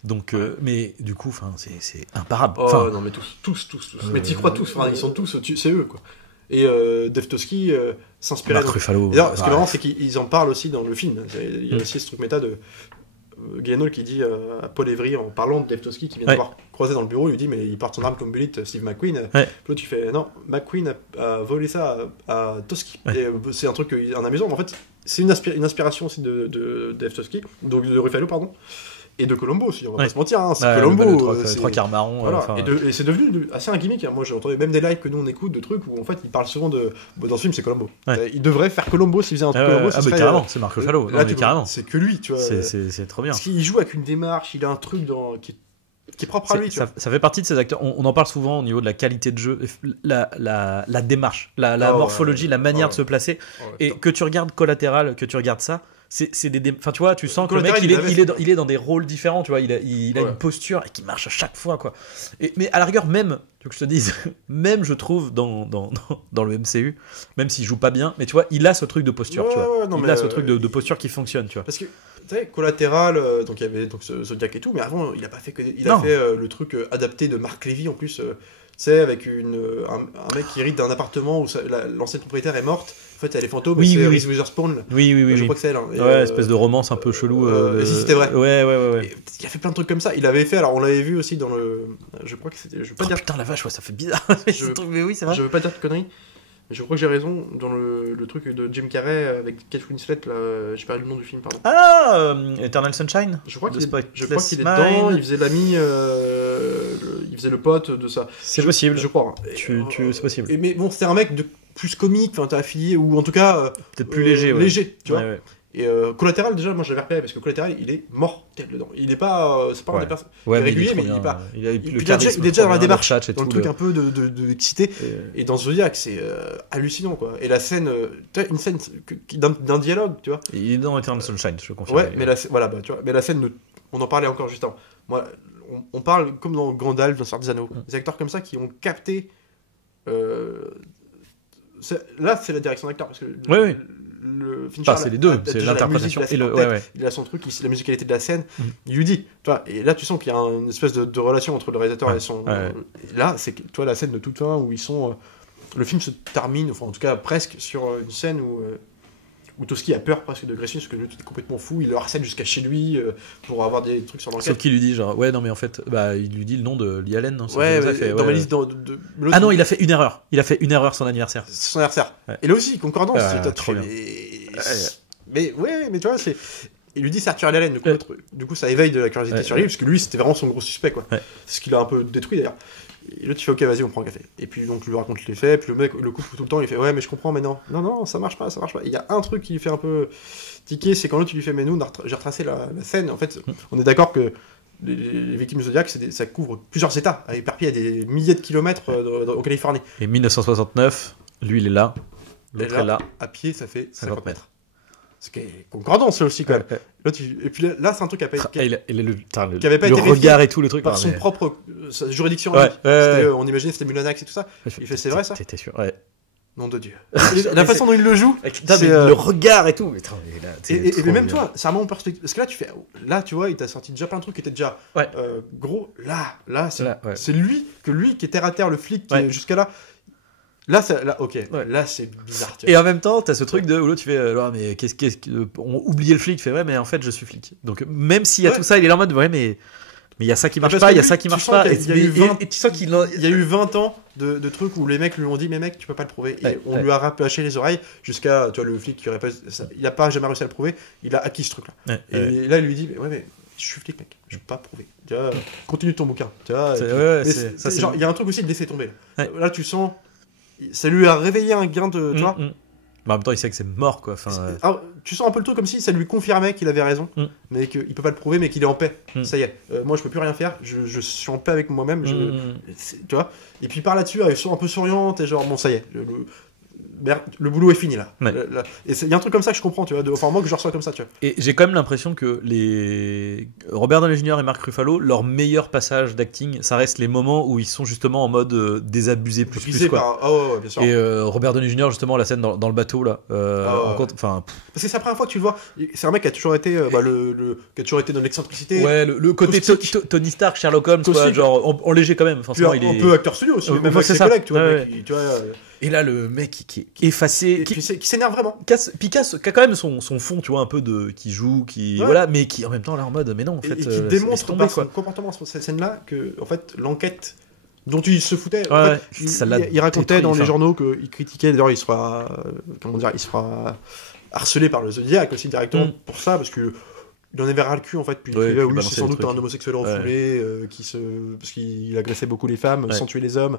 Donc, mais du coup, c'est imparable. Non, mais tous. Mais t'y crois tous. Ils sont tous, c'est eux, quoi. Et Dave Toschi s'inspirait. Mark Ruffalo. D'ailleurs, ce qui est marrant, c'est qu'ils en parlent aussi dans le film. Il y a aussi ce truc méta de Gyllenhaal qui dit à Paul Avery, en parlant de Dave Toschi, qui vient de voir croiser dans le bureau, il lui dit mais il porte son arme comme Bullet, Steve McQueen. L'autre, tu fais non, McQueen a volé ça à Toschi. Et c'est un truc en amusant, mais en fait, c'est une inspiration aussi de Dave Toschi, donc de Ruffalo, pardon. Et de Columbo aussi, on va pas se mentir, c'est Columbo. C'est trois quarts marron. Voilà. Et c'est devenu assez un gimmick. Moi, j'ai entendu même des lives que nous on écoute de trucs où en fait ils parlent souvent de. Dans ce film, c'est Columbo. Il devrait faire Columbo s'il faisait un truc Columbo. Mais carrément, c'est Mark Ruffalo. Là, carrément. C'est que lui, tu vois. C'est trop bien. Parce qu'il joue avec une démarche, il a un truc qui est qui est propre à lui. Ça fait partie de ces acteurs. On en parle souvent au niveau de la qualité de jeu, la démarche, la morphologie, la manière de se placer. Et que tu regardes Collatéral, que tu regardes ça. C'est des enfin tu vois, tu sens que le mec il est dans des rôles différents, tu vois, il a une posture et qui marche à chaque fois quoi. Mais à la rigueur même, tu veux que je te dise, même je trouve dans le MCU, même s'il joue pas bien, mais tu vois, il a ce truc de posture, tu vois. Il a ce truc de posture qui fonctionne, tu vois. Parce que tu sais, Collatéral, donc il y avait donc ce Zodiac et tout, mais avant il a pas fait que a fait le truc adapté de Marc Levy en plus, tu sais, avec un mec qui hérite d'un appartement où l'ancienne propriétaire est morte. En fait, elle est fantôme, c'est Reese Witherspoon. Oui. Je crois que c'est elle. Hein. Ouais, espèce de romance un peu chelou. Si c'était vrai. Ouais. Il a fait plein de trucs comme ça. Il avait fait, alors on l'avait vu aussi dans le. Je crois que c'était. Je veux pas dire. Putain, la vache, ça fait bizarre. Mais oui, c'est vrai. Je veux pas dire de conneries. Mais je crois que j'ai raison dans le truc de Jim Carrey avec Kate Winslet. Là, j'ai perdu le nom du film, pardon. Ah, Eternal Sunshine. Je crois qu'il est dedans. Il faisait l'ami. Il faisait le pote de ça. C'est possible. Je crois. C'est possible. Mais bon, c'était un mec de plus comique, enfin t'as affilié, ou en tout cas peut-être plus léger, tu vois. Et Collatéral, déjà moi je l'avais repéré parce que Collatéral il est mortel dedans, il est pas c'est pas un des personnes régulier, mais il est pas, il est déjà dans la démarche, dans le truc un peu de excité, et dans Zodiac c'est hallucinant quoi. Et la scène, une scène d'un dialogue, tu vois, il est dans Eternal Sunshine, je confirme. Ouais, mais tu vois, mais la scène on en parlait encore juste avant, moi on parle comme dans Gandalf dans Seigneur des Anneaux, des acteurs comme ça qui ont capté là c'est la direction d'acteur parce que le Fincher c'est les deux, c'est l'interprétation et il a son truc, la musicalité de la scène, il lui dit, tu vois, et là tu sens qu'il y a une espèce de relation entre le réalisateur et son et là c'est toi la scène de toute fin où ils sont le film se termine, enfin en tout cas presque sur une scène où Toski a peur presque de Grécine parce que lui est complètement fou, il le harcèle jusqu'à chez lui pour avoir des trucs sur l'enquête. Sauf qu'il lui dit genre ouais non mais en fait il lui dit le nom de Lee Allen, non, ma liste ah non, il a fait une erreur son anniversaire. Son anniversaire. Et là aussi concordance, trop bien. Mais tu vois c'est il lui dit c'est Arthur Lee Allen, du coup ça éveille de la curiosité sur lui parce que lui c'était vraiment son gros suspect quoi. C'est ce qu'il a un peu détruit d'ailleurs. Et l'autre il fait ok vas-y on prend un café. Et puis donc je lui raconte les faits, puis le mec le coupe tout le temps, il fait ouais mais je comprends mais non ça marche pas. Il y a un truc qui lui fait un peu tiquer, c'est quand l'autre il lui fait mais nous j'ai retracé la scène, en fait on est d'accord que les victimes de Zodiac ça couvre plusieurs états, éparpillés à des milliers de kilomètres en Californie. Et 1969, lui il est là, l'autre est là. À pied ça fait 50 mètres. Ce qui est concordance là aussi quand même. Et puis là c'est un truc qui avait pas été regard et tout le truc par son propre sa juridiction. On imaginait c'était Mulanax et tout ça. Il fait c'est vrai ça. T'étais sûr. Nom de Dieu. La façon dont il le joue, c'est le regard et tout. Et même toi, c'est un moment perspective. Parce que là tu fais, là tu vois, il t'a sorti déjà plein de trucs qui étaient déjà gros. Là c'est lui qui est terre à terre, le flic qui est jusqu'à là. Là, là c'est bizarre. Et en même temps, t'as ce truc où tu fais, mais on oubliait le flic, tu fais, ouais, mais en fait, je suis flic. Donc, même s'il y a tout ça, il est là en mode, ouais, mais il y a ça qui marche pas, il y a ça qui marche pas. Et tu sens qu'il y a eu 20 ans de trucs où les mecs lui ont dit, mais mec, tu peux pas le prouver. Et on lui a rabâché les oreilles jusqu'à, tu vois, le flic qui aurait pas, il a pas jamais réussi à le prouver, il a acquis ce truc-là. Et là, il lui dit, ouais, mais je suis flic, mec, je peux pas prouver. Tu vois, continue ton bouquin. Tu vois, il y a un truc aussi de laisser tomber. Là, tu sens. Ça lui a réveillé un gain de. Tu vois en même temps, il sait que c'est mort, quoi. Alors, tu sens un peu le truc comme si ça lui confirmait qu'il avait raison, mais qu'il peut pas le prouver, mais qu'il est en paix. Ça y est, moi je peux plus rien faire, je suis en paix avec moi-même. Tu vois. Et puis par là-dessus, elle est un peu souriante, et genre, bon, ça y est. Le boulot est fini là. Et il y a un truc comme ça que je comprends, tu vois. Enfin, moi que je reçois comme ça, tu vois. Et j'ai quand même l'impression que Robert Downey Jr. et Mark Ruffalo, leur meilleur passage d'acting, ça reste les moments où ils sont justement en mode désabusé plus quoi. Bien sûr. Et Robert Downey Jr. justement la scène dans le bateau là. Parce que c'est la première fois que tu le vois. C'est un mec qui a toujours été qui a toujours été dans l'excentricité. Ouais, le côté Tony Stark, Sherlock Holmes, quoi, genre en léger quand même. Forcément, il est un peu acteur studio aussi. Même avec ses collègues, tu vois. Et là, le mec qui est effacé, qui s'énerve vraiment. Qui a quand même son fond, tu vois, un peu qui joue, voilà, mais qui en même temps là en mode, mais non, en fait, et qui démontre par son comportement sur cette scène-là que, en fait, l'enquête dont il se foutait, il racontait dans les journaux qu'il critiquait. D'ailleurs, il sera harcelé par le Zodiac aussi directement pour ça, parce que. Il en avait ras le cul en fait, puis oui, c'est sans doute un homosexuel refoulé parce qu'il agressait beaucoup les femmes sans tuer les hommes.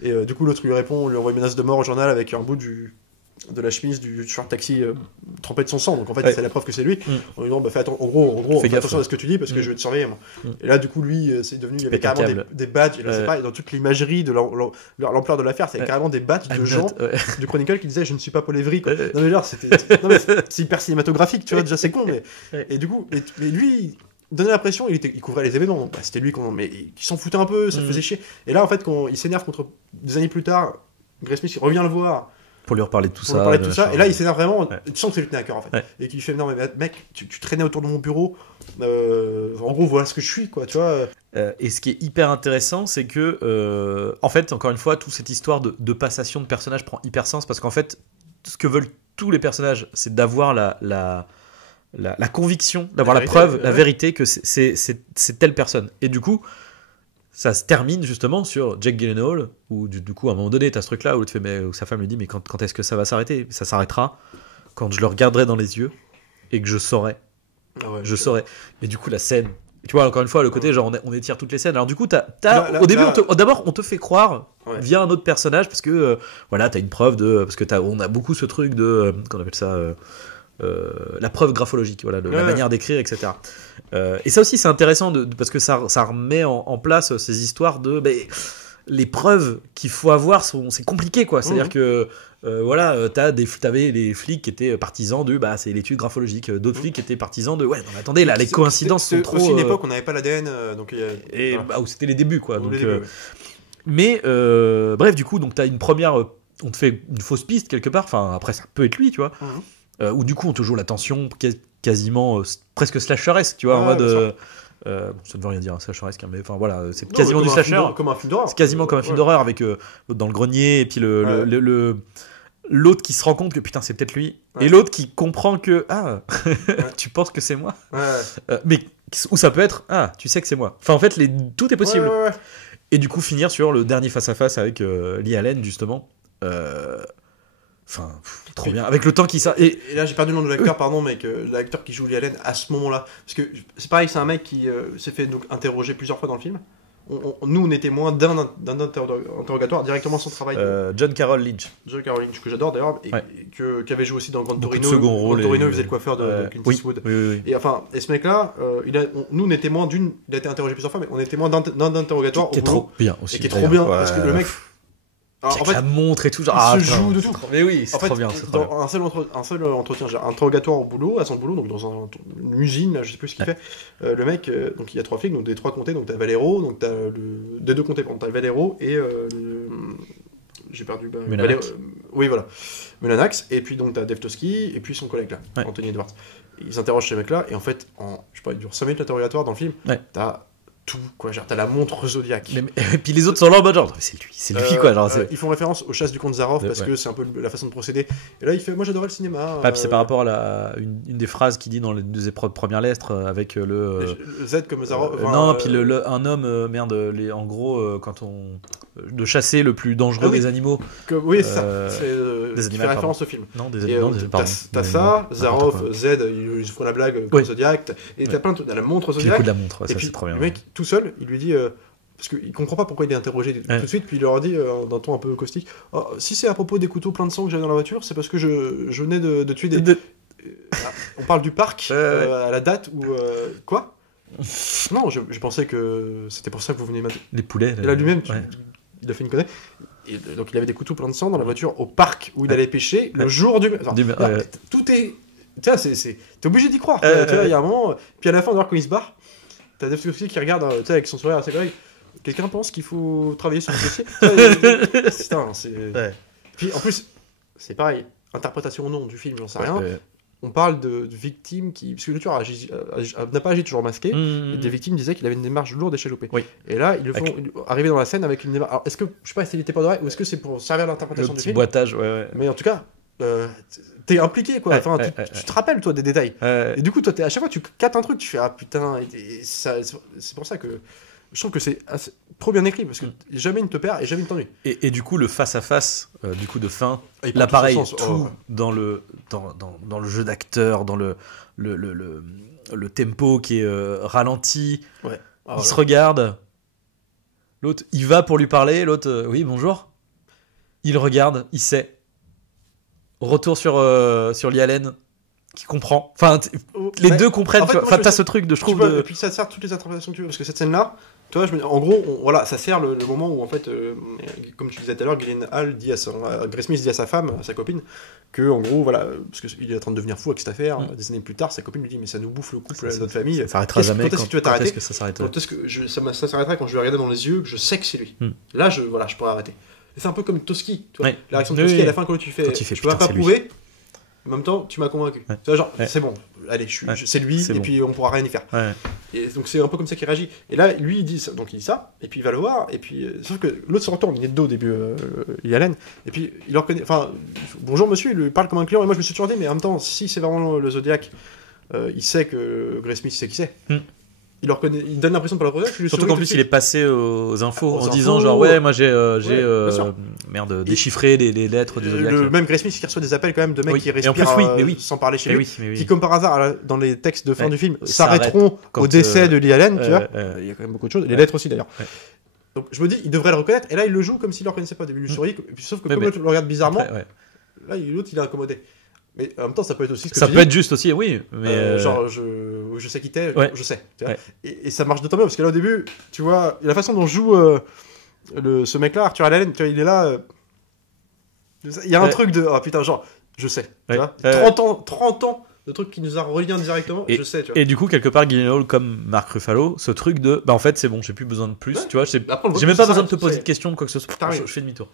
Et du coup, l'autre lui répond, lui envoie une menace de mort au journal avec un bout du de la chemise du chauffeur de taxi trempée de son sang, donc en fait c'est la preuve que c'est lui, en lui disant fais attention à ce que tu dis parce que je vais te surveiller moi. Et là du coup lui c'est devenu, il y avait carrément des badges, et là, et dans toute l'imagerie de l'ampleur de l'affaire, c'est carrément des badges de gens du Chronicle qui disaient je ne suis pas Paul Evry quoi. Non mais genre c'est hyper cinématographique, tu vois, déjà c'est con, mais et du coup mais lui donnait l'impression il couvrait les événements, donc, c'était lui mais il s'en foutait un peu, ça le faisait chier, et là en fait quand il s'énerve contre des années plus tard, Grace Smith revient le voir pour lui reparler de tout ça. Et là, il s'énerve vraiment. Tu sens que c'est lui tenait à cœur, en fait. Et qu'il fait non, mais mec, tu traînais autour de mon bureau. En gros, voilà ce que je suis, quoi. Tu vois. Et ce qui est hyper intéressant, c'est que, en fait, encore une fois, toute cette histoire de passation de personnages prend hyper sens parce qu'en fait, ce que veulent tous les personnages, c'est d'avoir la conviction, d'avoir la preuve, la vérité que c'est telle personne. Et du coup. Ça se termine justement sur Jake Gyllenhaal, où du coup, à un moment donné, tu as ce truc-là où, où sa femme lui dit mais quand est-ce que ça va s'arrêter ? Ça s'arrêtera quand je le regarderai dans les yeux et que je saurai. Je saurai. Mais du coup, la scène, tu vois, encore une fois, le côté genre on étire toutes les scènes. Alors du coup, au début, d'abord, on te fait croire via un autre personnage parce que voilà, tu as une preuve parce que on a beaucoup ce truc de, qu'on appelle ça. La preuve graphologique, voilà, la manière d'écrire, etc. Et ça aussi c'est intéressant parce que ça remet en place ces histoires de les preuves qu'il faut avoir c'est compliqué quoi. C'est-à-dire que voilà, t'avais les flics qui étaient partisans de c'est l'étude graphologique, d'autres flics qui étaient partisans de non mais attendez là les coïncidences sont trop. Aussi une époque où on n'avait pas l'ADN donc où c'était les débuts quoi. Donc, mais bref du coup donc t'as une première, on te fait une fausse piste quelque part. Enfin après ça peut être lui tu vois. Où du coup on te joue la tension quasiment presque slasheresque, tu vois, en mode ça ne veut rien dire slasheresque, mais enfin voilà, c'est quasiment du slasher, comme un film d'horreur. C'est quasiment comme un film d'horreur avec dans le grenier et puis l'autre qui se rend compte que putain c'est peut-être lui et l'autre qui comprend que tu penses que c'est moi, mais où ça peut être tu sais que c'est moi. Enfin en fait tout est possible. Et du coup finir sur le dernier face à face avec Lee Allen justement. Enfin, trop bien. Avec le temps qui ça. Et là, j'ai perdu le nom de l'acteur, pardon, mais l'acteur qui joue Lee Allen à ce moment-là. Parce que c'est pareil, c'est un mec qui s'est fait donc interroger plusieurs fois dans le film. Nous, on est témoins d'un interrogatoire directement son travail. John Carroll Lynch. John Carroll Lynch, que j'adore d'ailleurs, et qui avait joué aussi dans Grand Torino. Second rôle. Torino, il faisait le coiffeur de Clint Eastwood. Oui. Et enfin, ce mec-là, nous, on est témoins il a été interrogé plusieurs fois, mais on est témoins d'un interrogatoire. Qui est trop bien aussi. Et qui est trop bien, parce que le mec. Alors, en fait, la montre et tout, genre, il se joue de tout. Mais oui, c'est trop bien. Dans un seul entretien, j'ai un interrogatoire à son boulot, donc dans une usine, là, je sais plus ce qu'il fait. Le mec, donc il y a 3 flics, donc des 3 comtés, donc t'as Valero, donc t'as des 2 comtés, t'as Valero et j'ai perdu. Oui, voilà. Mulanax, et puis donc t'as Deftowski, et puis son collègue là, Anthony Edwards. Ils s'interrogent ces mecs-là, et en fait, je sais pas, il dure 5 minutes l'interrogatoire dans le film, t'as tout quoi, genre t'as la montre Zodiac et puis les autres sont là en mode genre c'est lui quoi, genre ils font référence aux chasses du comte Zaroff parce que c'est un peu la façon de procéder, et là il fait moi j'adorais le cinéma puis c'est par rapport à une des phrases qu'il dit dans les 2 premières lettres avec le Z comme Zaroff puis un homme en gros quand on de chasser le plus dangereux des animaux oui c'est ça c'est des animaux, fait référence au film t'as ça Zaroff Z ils font la blague comme Zodiac et t'as plein de trucs, la montre Zodiac, le coup de la montre, et ça puis c'est trop bien. Le mec tout seul il lui dit parce qu'il comprend pas pourquoi il est interrogé tout de suite, puis il leur dit d'un ton un peu caustique si c'est à propos des couteaux pleins de sang que j'avais dans la voiture, c'est parce que je venais de tuer des on parle du parc à la date où quoi non je pensais que c'était pour ça que vous venez les poulets et là lui-même il a fait une connerie. Et donc il avait des couteaux pleins de sang dans la voiture au parc où il allait pêcher le jour du tout est tu vois t'es obligé d'y croire, tu vois, il y a un moment, puis à la fin de voir quand il se barre t'as Deftowski qui regarde avec son sourire à ses collègues. Quelqu'un pense qu'il faut travailler sur le dossier. Putain, puis en plus, c'est pareil, interprétation ou non du film, j'en sais rien. On parle de victimes qui, parce que le tueur n'a pas agi toujours masqué, et des victimes disaient qu'il avait une démarche lourde échalopée. Et là, ils le font arriver dans la scène avec une démarche. Alors, est-ce que, je sais pas si c'était pas vrai, ou est-ce que c'est pour servir l'interprétation du film ? Le petit boitage, Mais en tout cas, t'es impliqué quoi. Enfin, tu te rappelles toi des détails. Et du coup, toi, à chaque fois, tu captes un truc, tu fais putain. Et c'est pour ça que je trouve que c'est trop bien écrit parce que jamais il ne te perd et jamais il ne t'ennuie. Et du coup, le face à face, du coup de fin, l'appareil, tout dans le jeu d'acteur, dans le tempo qui est ralenti. Il se regarde. L'autre, il va pour lui parler. L'autre, oui bonjour. Il regarde, il sait. retour sur Lee Allen qui comprend. Enfin, les deux comprennent. Enfin, t'as ce truc de, je trouve. Et puis ça sert toutes les interprétations que tu veux, parce que cette scène-là, tu vois, en gros, voilà, ça sert le moment où en fait, comme tu disais tout à l'heure, Gyllenhaal dit Grace Smith dit à sa femme, à sa copine, que en gros, voilà, parce qu'il est en train de devenir fou avec cette affaire. Des années plus tard, sa copine lui dit, mais ça nous bouffe le couple, notre famille. Ça s'arrêtera jamais. Quand est-ce que tu vas t'arrêter ? Quand est-ce que ça s'arrête ? Quand est-ce que ça s'arrêtera quand je vais regarder dans les yeux, que je sais que c'est lui. Là, je pourrais arrêter. Et c'est un peu comme Toski, tu vois, la réaction de Toski à la fin quand tu fais, je peux pas prouver. En même temps, tu m'as convaincu. Tu vois, genre, c'est bon, allez, c'est lui, et puis on pourra rien y faire. Et donc c'est un peu comme ça qu'il réagit. Et là, lui, il dit ça, et puis il va le voir, et puis sauf que l'autre se retourne, il est de dos au début, Allen, et puis il le reconnaît. Enfin, bonjour monsieur, il lui parle comme un client, et moi je me suis toujours dit, mais en même temps, si c'est vraiment le Zodiac, il sait que Grace Smith sait qui c'est. Il le reconnaît, il donne l'impression de pas le reconnaître. Surtout qu'en plus il est passé aux infos en disant genre ouais moi j'ai déchiffré les lettres du Zodiac. Même Grace Smith qui reçoit des appels quand même de mecs qui respirent sans parler chez lui, qui comme par hasard dans les textes de fin du film s'arrêteront au décès de Lee Allen, tu vois. Il y a quand même beaucoup de choses, les lettres aussi d'ailleurs. Donc je me dis il devrait le reconnaître, et là il le joue comme s'il le reconnaissait pas au début du souris, sauf que comme l'autre le regarde bizarrement, là l'autre il est incommodé. Mais en même temps, ça peut être aussi. Ça peut être juste aussi, oui. Mais genre, je sais qui t'es, je sais. Tu vois. Et ça marche d'autant mieux parce que là, au début, tu vois, la façon dont joue ce mec-là, Arthur Allen, tu vois, il est là. Il y a un truc de. Oh putain, genre, je sais. Tu vois 30 ans de trucs qui nous a reliés indirectement, je sais. Tu vois. Et du coup, quelque part, Gyllenhaal, comme Mark Ruffalo, ce truc de. Bah, en fait, c'est bon, j'ai plus besoin de plus. Tu vois, j'ai même pas besoin de te poser de questions, quoi que ce soit. Je fais demi-tour.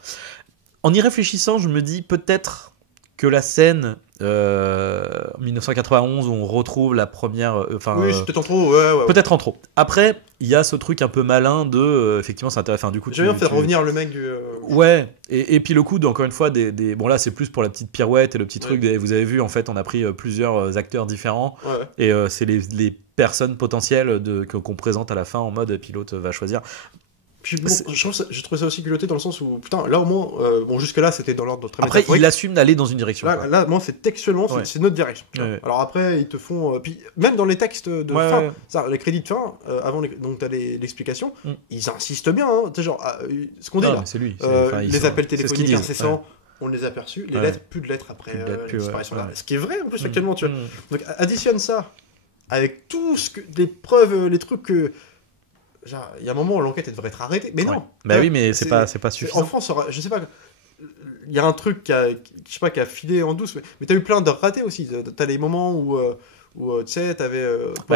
En y réfléchissant, je me dis peut-être que la scène 1991 où on retrouve la première oui, c'est peut-être en trop, peut-être en trop. Après il y a ce truc un peu malin de effectivement c'est intéressant, du coup j'aime bien faire revenir le mec du et puis le coup encore une fois des bon là c'est plus pour la petite pirouette et le petit truc vous avez vu en fait on a pris plusieurs acteurs différents et c'est les personnes potentielles qu'on présente à la fin en mode pilote va choisir. Puis bon, je trouve ça aussi culotté dans le sens où, putain, là au moins, bon, jusque-là c'était dans l'ordre très après, il assume d'aller dans une direction. Là moi, c'est textuellement, c'est notre direction. Alors après, ils te font. Puis même dans les textes de fin, ça, les crédits de fin, donc t'as l'explication, ils insistent bien, hein, tu sais, genre, ce qu'on dit là. C'est lui. Les appels téléphoniques incessants. On les a perçus, les lettres, plus de lettres après la disparition là. Ce qui est vrai en plus actuellement, tu vois. Donc additionne ça avec tout ce que. Les preuves, les trucs que. Genre, il y a un moment où l'enquête devrait être arrêtée, mais non. Bah oui, mais c'est pas suffisant. En France, je sais pas, il y a un truc qui a filé en douce, mais t'as eu plein de ratés aussi. T'as les moments où tu sais, t'avais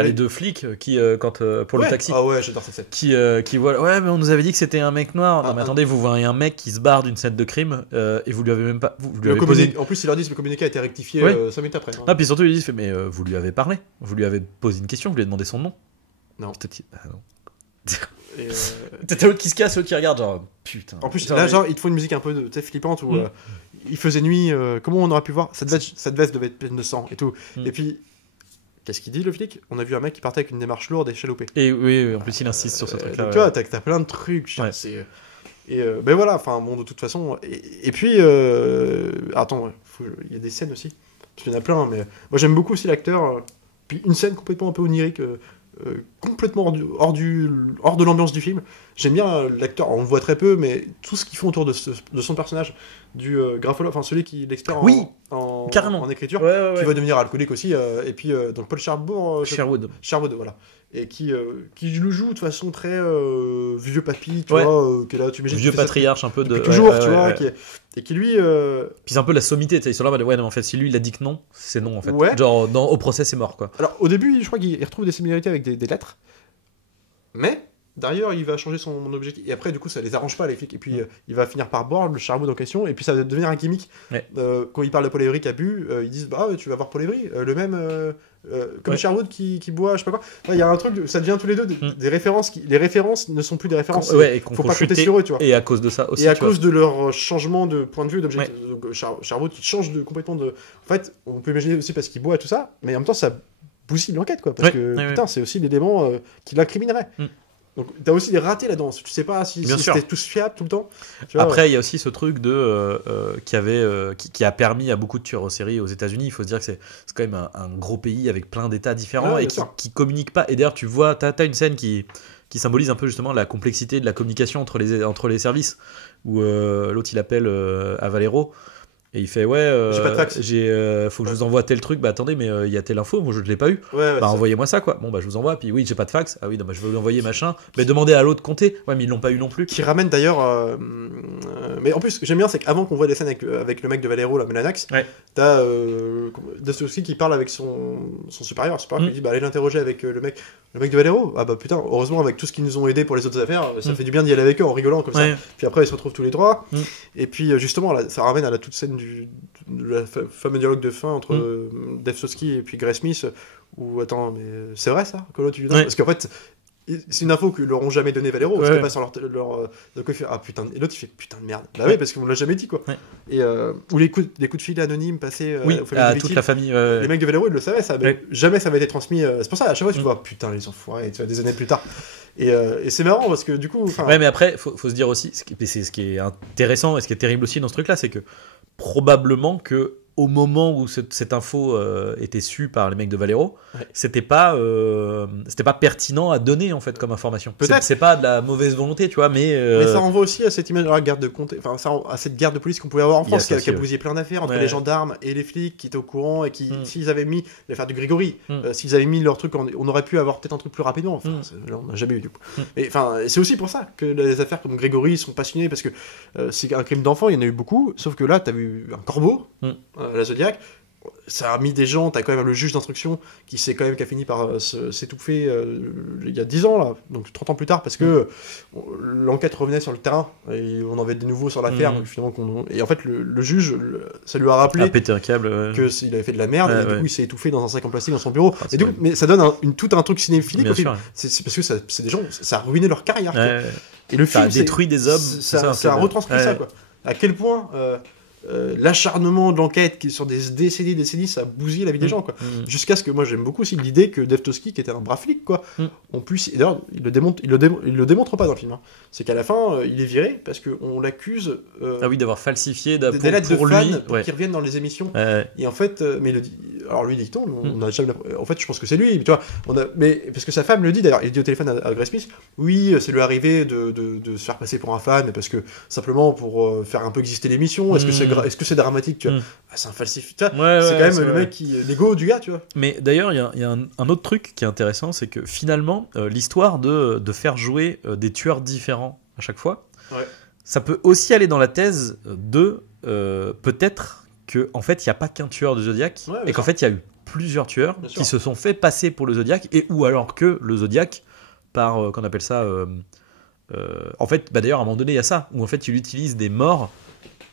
les deux flics qui quand pour le taxi. Ah ouais, j'adore cette scène. Qui voient mais on nous avait dit que c'était un mec noir. Non mais attendez, vous voyez un mec qui se barre d'une scène de crime et vous lui avez même pas posé. En plus, il leur dit que le communiqué a été rectifié 5 minutes après. Non, puis surtout ils disent mais vous lui avez parlé, vous lui avez posé une question, vous lui avez demandé son nom. Non. Non. T'as l'autre qui se casse, l'autre qui regarde, genre putain. En plus, là, genre, il te faut une musique un peu flippante où il faisait nuit. Comment on aurait pu voir cette veste devait être pleine de sang et tout. Et puis, qu'est-ce qu'il dit le flic ? On a vu un mec qui partait avec une démarche lourde et chaloupée. Et oui, en plus, il insiste sur ce truc-là. Tu vois, t'as plein de trucs. Ben voilà, enfin, bon, de toute façon. Et puis, attends, il y a des scènes aussi. Parce qu'il y en a plein, mais moi j'aime beaucoup aussi l'acteur. Puis une scène complètement un peu onirique. Complètement hors de l'ambiance du film. J'aime bien l'acteur, on le voit très peu, mais tout ce qu'ils font autour de son personnage, du graphologue, enfin celui qui est l'expert en écriture, qui va devenir alcoolique aussi, et puis donc Paul Sherwood, voilà, et qui le joue de façon très vieux papy, tu vois, qui est là, tu imagines, vieux patriarche un peu de toujours, tu vois, et qui lui puis c'est un peu la sommité, ils sont là, ouais non, en fait si lui il a dit que non, c'est non en fait, genre au procès c'est mort quoi. Alors au début je crois qu'il retrouve des similarités avec des lettres, mais d'ailleurs il va changer son objectif, et après du coup ça les arrange pas les flics, et puis il va finir par boire le Sherwood en question, et puis ça va devenir un gimmick. Quand il parle de Paul Avery qui a bu, ils disent bah tu vas voir Paul Avery, le même comme Sherwood qui boit, je sais pas quoi. Il y a un truc, ça devient tous les deux des références, les références ne sont plus des références, faut pas compter sur eux, tu vois. Et à cause de ça aussi, et à cause de leur changement de point de vue, d'objectif, Sherwood qui change complètement de. En fait, on peut imaginer aussi parce qu'il boit et tout ça, mais en même temps ça bousille l'enquête, quoi, parce que putain, c'est aussi l'élément qui l'incriminerait. Donc t'as aussi des ratés là-dedans, tu sais pas si c'était tous fiables tout le temps. Tu vois, après il y a aussi ce truc de qui a permis à beaucoup de tueurs en série aux États-Unis. Il faut se dire que c'est quand même un gros pays avec plein d'états différents et qui communiquent pas. Et d'ailleurs tu vois, t'as une scène qui symbolise un peu justement la complexité de la communication entre les services, où l'autre il appelle à Valero Et il fait ouais, j'ai pas de fax. Faut que je vous envoie tel truc. Bah attendez, mais il y a telle info, moi je l'ai pas eu. Ouais, bah envoyez-moi ça quoi. Bon bah je vous envoie. Puis oui, j'ai pas de fax. Ah oui, non, bah, je vais vous envoyer machin. Mais demandez à l'autre compter. Ouais, mais ils l'ont pas eu non plus. Qui ramène d'ailleurs. Mais en plus, ce que j'aime bien, c'est qu'avant qu'on voit des scènes avec le mec de Valero, la Melanax, t'as Dostoevsky qui parle avec son supérieur. Qui dit bah allez l'interroger avec le mec de Valero. Ah bah putain, heureusement avec tout ce qu'ils nous ont aidé pour les autres affaires, ça fait du bien d'y aller avec eux en rigolant comme ça. Puis après ils se retrouvent tous les trois. Et puis justement, là, ça ramène à la toute scène de la fameux dialogue de fin entre Dostoevsky et puis Grace Smith, où attends, mais c'est vrai ça, Colo, tu lui donnes parce qu'en fait c'est une info que leur ont jamais donné Valero, c'était pas sur leur donc il fait ah putain, et l'autre il fait putain de merde, bah oui parce qu'on l'a jamais dit quoi. Et ou les coups de fil anonymes passés à toute la famille, les mecs de Valero ils le savaient ça, mais jamais ça avait été transmis, c'est pour ça à chaque fois tu vois putain les enfoirés, tu vois des années plus tard. Et c'est marrant parce que du coup mais après faut se dire aussi c'est ce qui est intéressant et ce qui est terrible aussi dans ce truc là, c'est que probablement que au moment où cette info était su par les mecs de Valero, c'était pas pertinent à donner en fait comme information. Peut-être. C'est pas de la mauvaise volonté, tu vois, mais ça renvoie aussi à cette image de la garde de comté, à cette garde de police qu'on pouvait avoir en France, qui a bousillé plein d'affaires entre les gendarmes et les flics qui étaient au courant et qui, s'ils avaient mis l'affaire du Grégory, s'ils avaient mis leur truc, on aurait pu avoir peut-être un truc plus rapidement. Enfin, on n'a jamais eu du coup. Mais c'est aussi pour ça que les affaires comme Grégory sont passionnées parce que c'est un crime d'enfant, il y en a eu beaucoup, sauf que là, t'as vu un corbeau. La Zodiac, ça a mis des gens, t'as quand même le juge d'instruction qui a fini par s'étouffer il y a 10 ans là, donc 30 ans plus tard parce que l'enquête revenait sur le terrain et on avait des nouveaux sur l'affaire finalement et en fait le juge ça lui a rappelé pété un câble que s'il avait fait de la merde et du coup il s'est étouffé dans un sac en plastique dans son bureau et du coup, mais ça donne tout un truc cinéphilique au film. C'est parce que c'est des gens, ça a ruiné leur carrière et le film a détruit des hommes, ça a retranscrit ça quoi. À quel point l'acharnement de l'enquête qui est sur des décennies, ça a bousillé la vie des gens quoi. Jusqu'à ce que moi j'aime beaucoup aussi l'idée que Dostoevsky, qui était un brave flic quoi, on puisse, et d'ailleurs il le démontre pas dans le film, c'est qu'à la fin il est viré parce qu'on l'accuse d'avoir falsifié des lettres de fans lui pour qu'il revienne dans les émissions et en fait mais il le dit, alors lui dit-on, on a jamais, en fait je pense que c'est lui, tu vois, mais parce que sa femme le dit d'ailleurs, il dit au téléphone à Grace Smith, oui c'est lui arrivé de se faire passer pour un fan mais parce que simplement pour faire un peu exister l'émission, est-ce que c'est dramatique, tu vois, c'est un falsificateur, c'est quand même le mec qui l'ego du gars, tu vois. Mais d'ailleurs il y a un autre truc qui est intéressant, c'est que finalement l'histoire de faire jouer des tueurs différents à chaque fois, ça peut aussi aller dans la thèse de peut-être que en fait il n'y a pas qu'un tueur de Zodiac et qu'en fait il y a eu plusieurs tueurs qui se sont fait passer pour le Zodiac, et ou alors que le Zodiac par qu'on appelle ça en fait d'ailleurs à un moment donné il y a ça où en fait il utilise des morts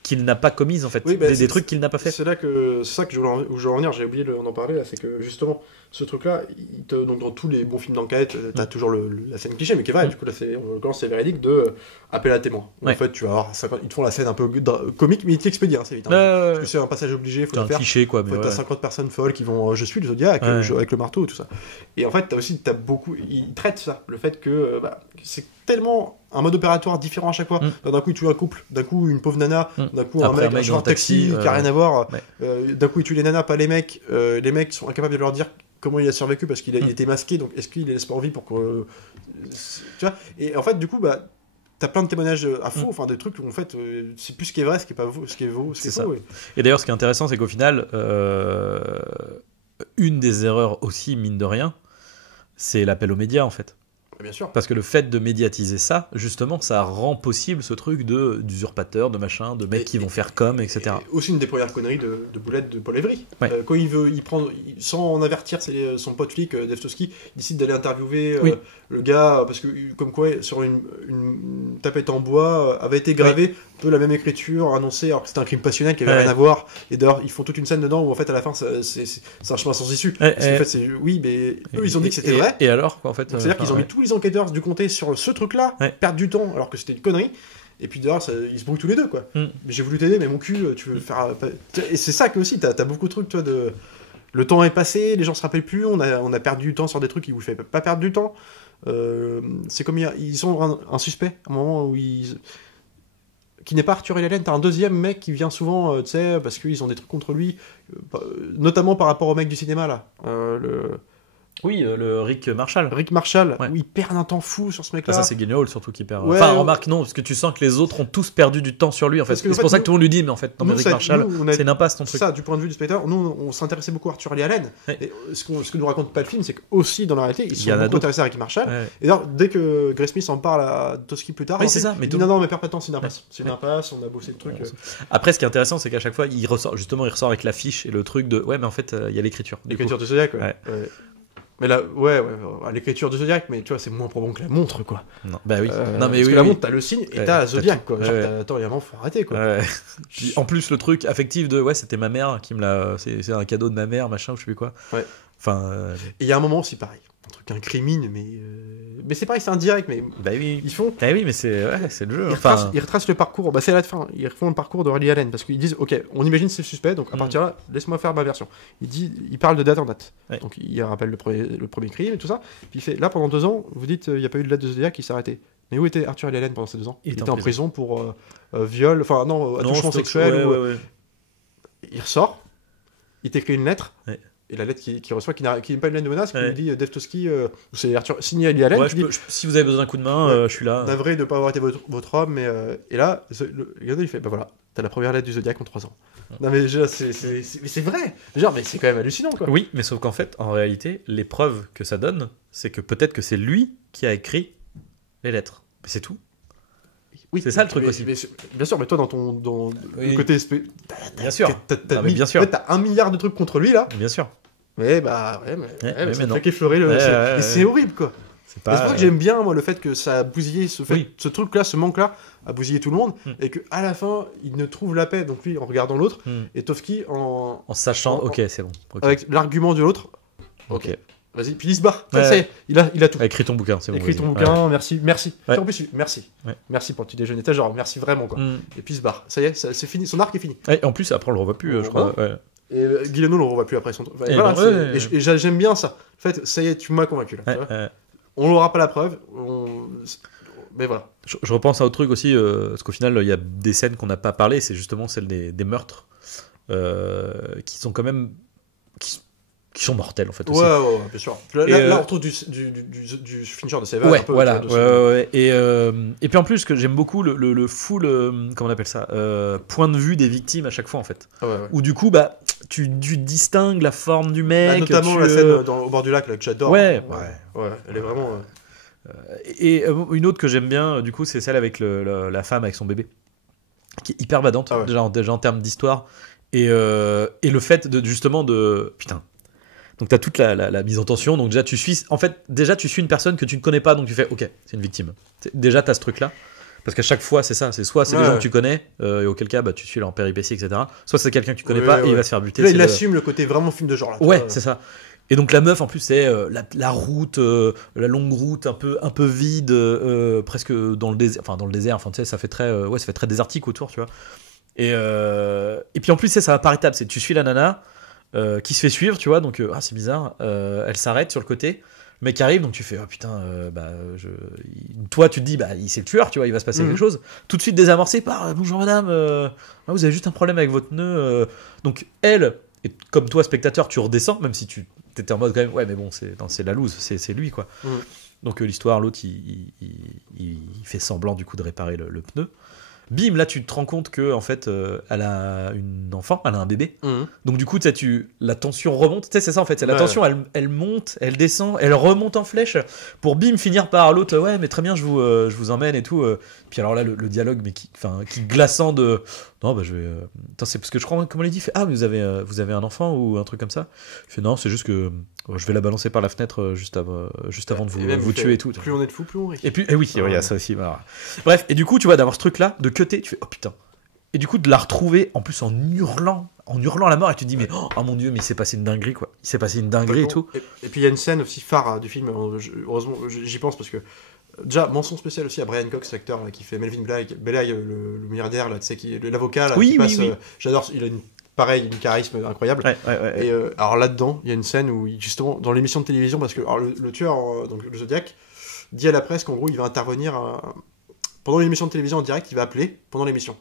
qu'il n'a pas commises en fait, des trucs qu'il n'a pas fait. C'est ça que je voulais en venir, j'ai oublié d'en parler là, c'est que justement ce truc là, donc dans tous les bons films d'enquête, t'as toujours la scène cliché mais qui est vraie, du coup là en l'occurrence c'est véridique, de appel à témoin. En fait tu vas avoir ils te font la scène un peu comique mais ils t'expédient assez vite, parce que c'est un passage obligé, faut le faire. Cliché quoi, mais t'as 50 personnes folles qui vont je suis le Zodiac avec le marteau et tout ça. Et en fait t'as beaucoup, ils traitent ça, le fait que c'est tellement un mode opératoire différent à chaque fois. D'un coup, il tue un couple, d'un coup, une pauvre nana, d'un coup, un mec sur un taxi qui a rien à voir. D'un coup, il tue les nanas, pas les mecs. Les mecs sont incapables de leur dire comment il a survécu parce qu'il était masqué, donc est-ce qu'il les laisse pas en vie pour que. Tu vois. Et en fait, du coup, t'as plein de témoignages à faux, enfin des trucs où en fait c'est plus ce qui est vrai, ce qui est pas faux, ce qui est faux. Et d'ailleurs, ce qui est intéressant, c'est qu'au final, une des erreurs aussi, mine de rien, c'est l'appel aux médias en fait. Bien sûr. Parce que le fait de médiatiser ça, justement, ça rend possible ce truc d'usurpateur, de machin, de mecs qui vont faire comme, etc. Et aussi une des premières conneries de Boulette de Paul Evry. Quand il prend, sans en avertir son pote flic, Dostoevsky, il décide d'aller interviewer le gars, parce que comme quoi, sur une tapette en bois, avait été gravé un peu la même écriture annoncée, alors que c'était un crime passionnel qui avait rien à voir. Et d'ailleurs, ils font toute une scène dedans où en fait, à la fin, c'est un chemin sans issue. Parce qu'en fait, mais eux, ils ont dit que c'était vrai. Et alors, quoi, en fait. C'est-à-dire qu'ils ont mis tous les enquêteurs du comté sur ce truc-là, perdre du temps, alors que c'était une connerie. Et puis d'ailleurs, ils se brouillent tous les deux, quoi. Mais j'ai voulu t'aider, mais mon cul, tu veux faire. Et c'est ça que aussi, t'as beaucoup de trucs, toi, de. Le temps est passé, les gens se rappellent plus, on a perdu du temps sur des trucs qui vous fait pas perdre du temps. C'est comme ils ont un suspect, à un moment où qui n'est pas Arthur Hélène, t'as un deuxième mec qui vient souvent, tu sais, parce qu'ils ont des trucs contre lui, notamment par rapport au mec du cinéma, là. Oui, le Rick Marshall. Rick Marshall, où il perd un temps fou sur ce mec-là. Ça, c'est Genial surtout qui perd. Enfin, remarque, non, parce que tu sens que les autres ont tous perdu du temps sur lui. En fait. C'est pour ça que tout le monde lui dit, mais en fait, non, mais Rick Marshall, c'est une impasse ton truc. Ça, du point de vue du spectateur, nous, on s'intéressait beaucoup à Arthur Lee Allen. Et ce que nous raconte pas le film, c'est qu'aussi dans la réalité, ils sont beaucoup intéressés à Rick Marshall. Et d'ailleurs, dès que Grace Smith en parle à Toski plus tard, c'est ça. Mais non, mais perds pas de temps, c'est une impasse. C'est une impasse, on a bossé le truc. Après, ce qui est intéressant, c'est qu'à chaque fois, il ressort avec l'affiche et le truc de ouais, mais en fait, il y a l'écriture. L'écriture de Zodiac, mais là, l'écriture de Zodiac, mais tu vois, c'est moins probant que la montre, quoi. Non, bah oui. Non, mais parce que la montre, t'as le signe et t'as Zodiac, quoi. Attends, il y a un moment, faut arrêter, quoi. Puis, en plus, le truc affectif de c'était ma mère qui me l'a. C'est un cadeau de ma mère, machin, ou je sais plus quoi. Enfin. Et il y a un moment aussi pareil. Un truc incrimine, mais c'est pareil, c'est indirect, mais bah oui, ils font. Bah oui, mais c'est le jeu. Ils retracent le parcours. Bah c'est à la fin. Ils refont le parcours de Lee Allen parce qu'ils disent, ok, on imagine c'est suspect, donc à partir de là, laisse-moi faire ma version. Il parle de date en date. Donc il rappelle le premier crime et tout ça. Puis il fait, là pendant 2 ans, vous dites, il n'y a pas eu de date de Zodiac qui s'est arrêté. Mais où était Arthur Lee Allen pendant ces 2 ans? Il était en prison pour viol, enfin non, attouchement sexuel. Il ressort. Il t'écrit une lettre. Et la lettre qu'il reçoit, qui n'est pas une lettre de menace, qui lui dit Dave Toski, c'est Arthur, signé à Lee Allen. Si vous avez besoin d'un coup de main, je suis là. Navré de ne pas avoir été votre homme, mais. Et là, le gars, il fait bah voilà, t'as la première lettre du Zodiac en 3 ans. Non, mais c'est vrai. Genre, mais c'est quand même hallucinant, quoi. Oui, mais sauf qu'en fait, en réalité, les preuves que ça donne, c'est que peut-être que c'est lui qui a écrit les lettres. Mais c'est tout. Oui, c'est ça le truc aussi. Bien sûr, mais toi, dans le côté. Bien sûr. Bien sûr. En fait, t'as 1 milliard de trucs contre lui, là. Bien sûr. Mais ça fait qu'effleurer le. Et c'est horrible, quoi. C'est pour ça que j'aime bien, moi, le fait que ça a bousillé, ce truc-là, ce manque-là, a bousillé tout le monde, et qu'à la fin, il ne trouve la paix, donc lui, en regardant l'autre, et Toski en sachant, ok, c'est bon. Avec l'argument de l'autre. Ok. Vas-y, puis il se barre. Ça y est, il a tout. Écris ton bouquin, c'est bon. Écris ton bouquin, merci. En plus, merci. Merci pour le petit déjeuner. T'as genre, merci vraiment, quoi. Et puis il se barre. Ça y est, c'est fini. Son arc est fini. Et en plus, après, on le revoit plus, je crois. Et Guileno, on le revoit plus après son. Et j'aime bien ça. En fait, ça y est, tu m'as convaincu, là. On n'aura pas la preuve. Mais voilà. Je repense à autre truc aussi, parce qu'au final, il y a des scènes qu'on n'a pas parlé, c'est justement celles des meurtres, qui sont quand même. Qui sont mortels en fait aussi. Ouais, bien sûr. Là on retrouve du finisher de Seven. Ouais, voilà. Et puis en plus, que j'aime beaucoup le full, comment on appelle ça, point de vue des victimes à chaque fois en fait. Où du coup, bah, tu distingues la forme du mec. Notamment la scène au bord du lac là, que j'adore. Ouais, elle est vraiment. Et une autre que j'aime bien, du coup, c'est celle avec la femme avec son bébé, qui est hyper badante, déjà en termes d'histoire. Et le fait justement de. Putain. Donc t'as toute la mise en tension, donc déjà tu suis une personne que tu ne connais pas, donc tu fais ok, c'est une victime. Déjà t'as ce truc là, parce qu'à chaque fois c'est ça, c'est soit c'est des gens que tu connais, et auquel cas bah, tu suis leur péripéties, etc. Soit c'est quelqu'un que tu connais pas et il va se faire buter. Là il assume le côté vraiment film de genre là. Ouais, c'est ça. Et donc la meuf en plus c'est la route, la longue route un peu vide, presque dans le désert, enfin tu sais ça fait très désertique autour, tu vois. Et puis en plus ça va par étapes, c'est tu suis la nana. Qui se fait suivre, tu vois, donc c'est bizarre, elle s'arrête sur le côté, le mec arrive, donc tu fais putain, toi tu te dis c'est le tueur, tu vois, il va se passer quelque chose, tout de suite désamorcé par bonjour madame, vous avez juste un problème avec votre nœud, donc elle, et comme toi spectateur tu redescends, même si tu t'étais en mode quand même ouais mais bon c'est la loose, c'est lui quoi. Donc l'histoire, l'autre il fait semblant du coup de réparer le pneu. Bim, là tu te rends compte que en fait elle a une enfant, elle a un bébé. Donc du coup la tension remonte, tu sais c'est ça en fait, c'est la tension elle monte, elle descend, elle remonte en flèche pour bim finir par l'autre ouais mais très bien je vous emmène et tout. Puis alors là le dialogue mais qui glaçant de non bah je vais attends c'est parce que je crois comment il dit, il fait ah mais vous avez un enfant ou un truc comme ça. Il fait non c'est juste que je vais la balancer par la fenêtre juste avant de vous tuer et tout. Plus on est de fous, plus on rit. Et puis oui, il y a ça aussi. Voilà. Bref, et du coup, tu vois, d'avoir ce truc-là, de cutter, tu fais oh putain. Et du coup, de la retrouver en plus en hurlant à la mort, et tu te dis mais oh mon dieu, mais il s'est passé une dinguerie quoi. Il s'est passé une dinguerie et tout. Et puis il y a une scène aussi phare du film. Heureusement, j'y pense parce que déjà mention spéciale aussi à Brian Cox, l'acteur là, qui fait Melvin Belay, le milliardaire là, tu sais qui l'avocat là. Oui. J'adore. Il a une charisme incroyable. Et alors là-dedans, il y a une scène où justement dans l'émission de télévision, parce que alors, le tueur, donc le Zodiac, dit à la presse qu'en gros il va intervenir pendant une émission de télévision en direct, il va appeler pendant l'émission.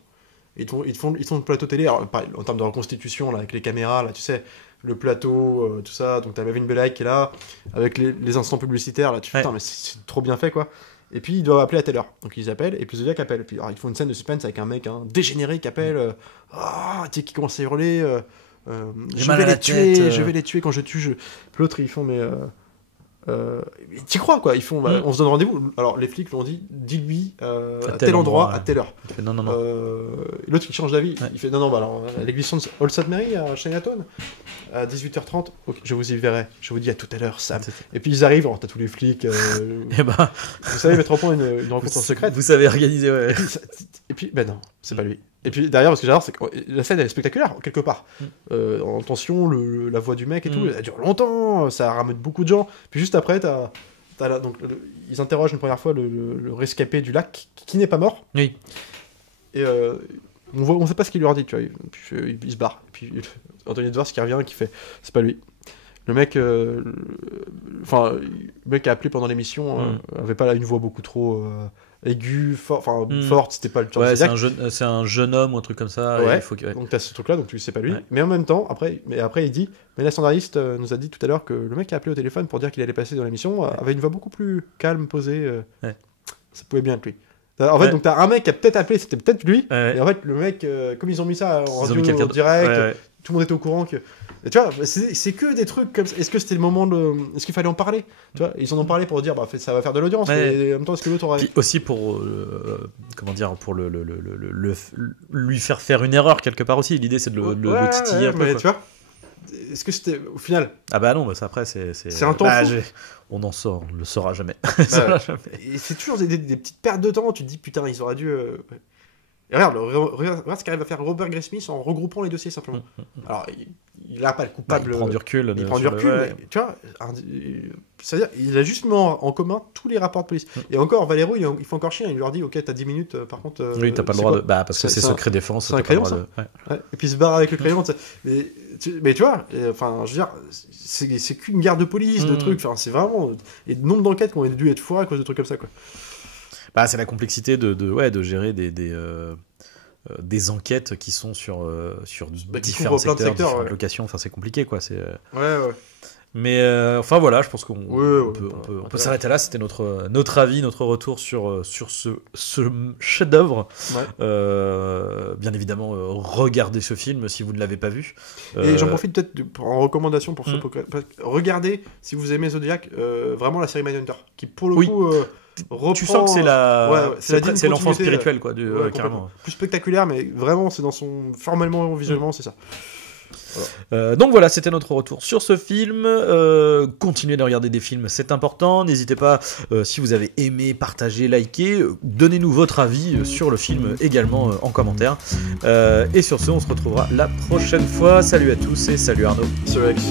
Ils font le plateau télé, alors, pareil, en termes de reconstitution là, avec les caméras là, tu sais, le plateau, tout ça. Donc t'as Maven Belay qui est là, avec les instants publicitaires, là, tu fais, putain, mais c'est trop bien fait, quoi. Et puis ils doivent appeler à telle heure. Donc ils appellent, et puis Zodiac appelle. Et puis alors, ils font une scène de suspense avec un mec dégénéré qui appelle, tu sais, qui commence à hurler, je vais les tuer quand je tue. Puis l'autre, ils font, mais... t'y crois, quoi. Ils font, on se donne rendez-vous. Alors les flics l'ont dit, dis-lui à tel endroit, à telle heure. Il fait, non. L'autre, il change d'avis. Il fait, non, alors à l'église de All St. Mary à Chinatown, à 18h30, okay, je vous y verrai. Je vous dis à tout à l'heure, Sam. Et puis ils arrivent, alors t'as tous les flics. Vous savez mettre au point une rencontre en secrète. Vous savez organiser, ouais. Et puis, non, c'est pas lui. Et puis derrière, ce que j'adore, c'est que la scène elle est spectaculaire, quelque part. En tension, la voix du mec et tout, elle dure longtemps, ça rameute beaucoup de gens. Puis juste après, ils interrogent une première fois le rescapé du lac, qui n'est pas mort. Oui. Et on sait pas ce qu'il lui a dit, tu vois. Puis il se barre. Et puis Anthony Edwards qui revient et qui fait, c'est pas lui. Le mec, le mec qui a appelé pendant l'émission avait pas une voix beaucoup trop aiguë, forte, c'était pas le temps. Ouais, c'est un jeune homme ou un truc comme ça. Ouais. Il faut que, donc t'as ce truc-là, donc tu sais pas lui. Ouais. Mais en même temps, après il dit, mais la standardiste nous a dit tout à l'heure que le mec qui a appelé au téléphone pour dire qu'il allait passer dans l'émission avait une voix beaucoup plus calme, posée. Ça pouvait bien être lui. En fait, donc t'as un mec qui a peut-être appelé, c'était peut-être lui. Et en fait, le mec, comme ils ont mis ça en radio en direct, tout le monde était au courant que. Et tu vois, c'est que des trucs comme ça. Est-ce que c'était le moment de. Est-ce qu'il fallait en parler? Tu vois, ils en ont parlé pour dire, ça va faire de l'audience, mais en même temps, est-ce que l'autre aurait. Puis aussi pour. Pour lui faire une erreur quelque part aussi. L'idée, c'est de le titiller un peu. Mais tu vois, est-ce que c'était. Au final. Ah bah non, ça après, c'est un temps fou. On ne le saura jamais. Et c'est toujours des petites pertes de temps. Tu te dis, putain, ils auraient dû. Et regarde ce qu'arrive à faire Robert Graysmith en regroupant les dossiers simplement. Alors, il n'a pas le coupable. Il prend du recul. Mais, tu vois, c'est-à-dire, il a juste mis en commun tous les rapports de police. Et encore, Valero, il fait encore chien. Il leur dit, ok, t'as 10 minutes, par contre. Oui, t'as pas le droit de. Parce que c'est secret défense. C'est un crayon, ça. Ouais. Et puis il se barre avec le crayon. Mais tu vois, je veux dire, c'est qu'une guerre de police, de trucs. Enfin, c'est vraiment. Et de nombre d'enquêtes qui ont dû être foirées à cause de trucs comme ça, quoi. C'est la complexité de gérer des enquêtes qui sont sur différents secteurs, différentes locations. Enfin, c'est compliqué, quoi. Ouais. Mais voilà, je pense qu'on peut s'arrêter là. C'était notre avis, notre retour sur ce chef-d'œuvre. Bien évidemment, regardez ce film si vous ne l'avez pas vu. Et j'en profite peut-être en recommandation pour ceux. Regardez, si vous aimez Zodiac, vraiment la série Mindhunter, qui pour le coup. Tu sens que c'est l'enfance spirituelle, quoi, carrément. Plus spectaculaire, mais vraiment, c'est dans son formellement, visuellement, c'est ça. Voilà. Donc voilà, c'était notre retour sur ce film. Continuez de regarder des films, c'est important. N'hésitez pas, si vous avez aimé, partagez, likez, donnez-nous votre avis sur le film également en commentaire. Et sur ce, on se retrouvera la prochaine fois. Salut à tous et salut Arnaud. Salut Alex.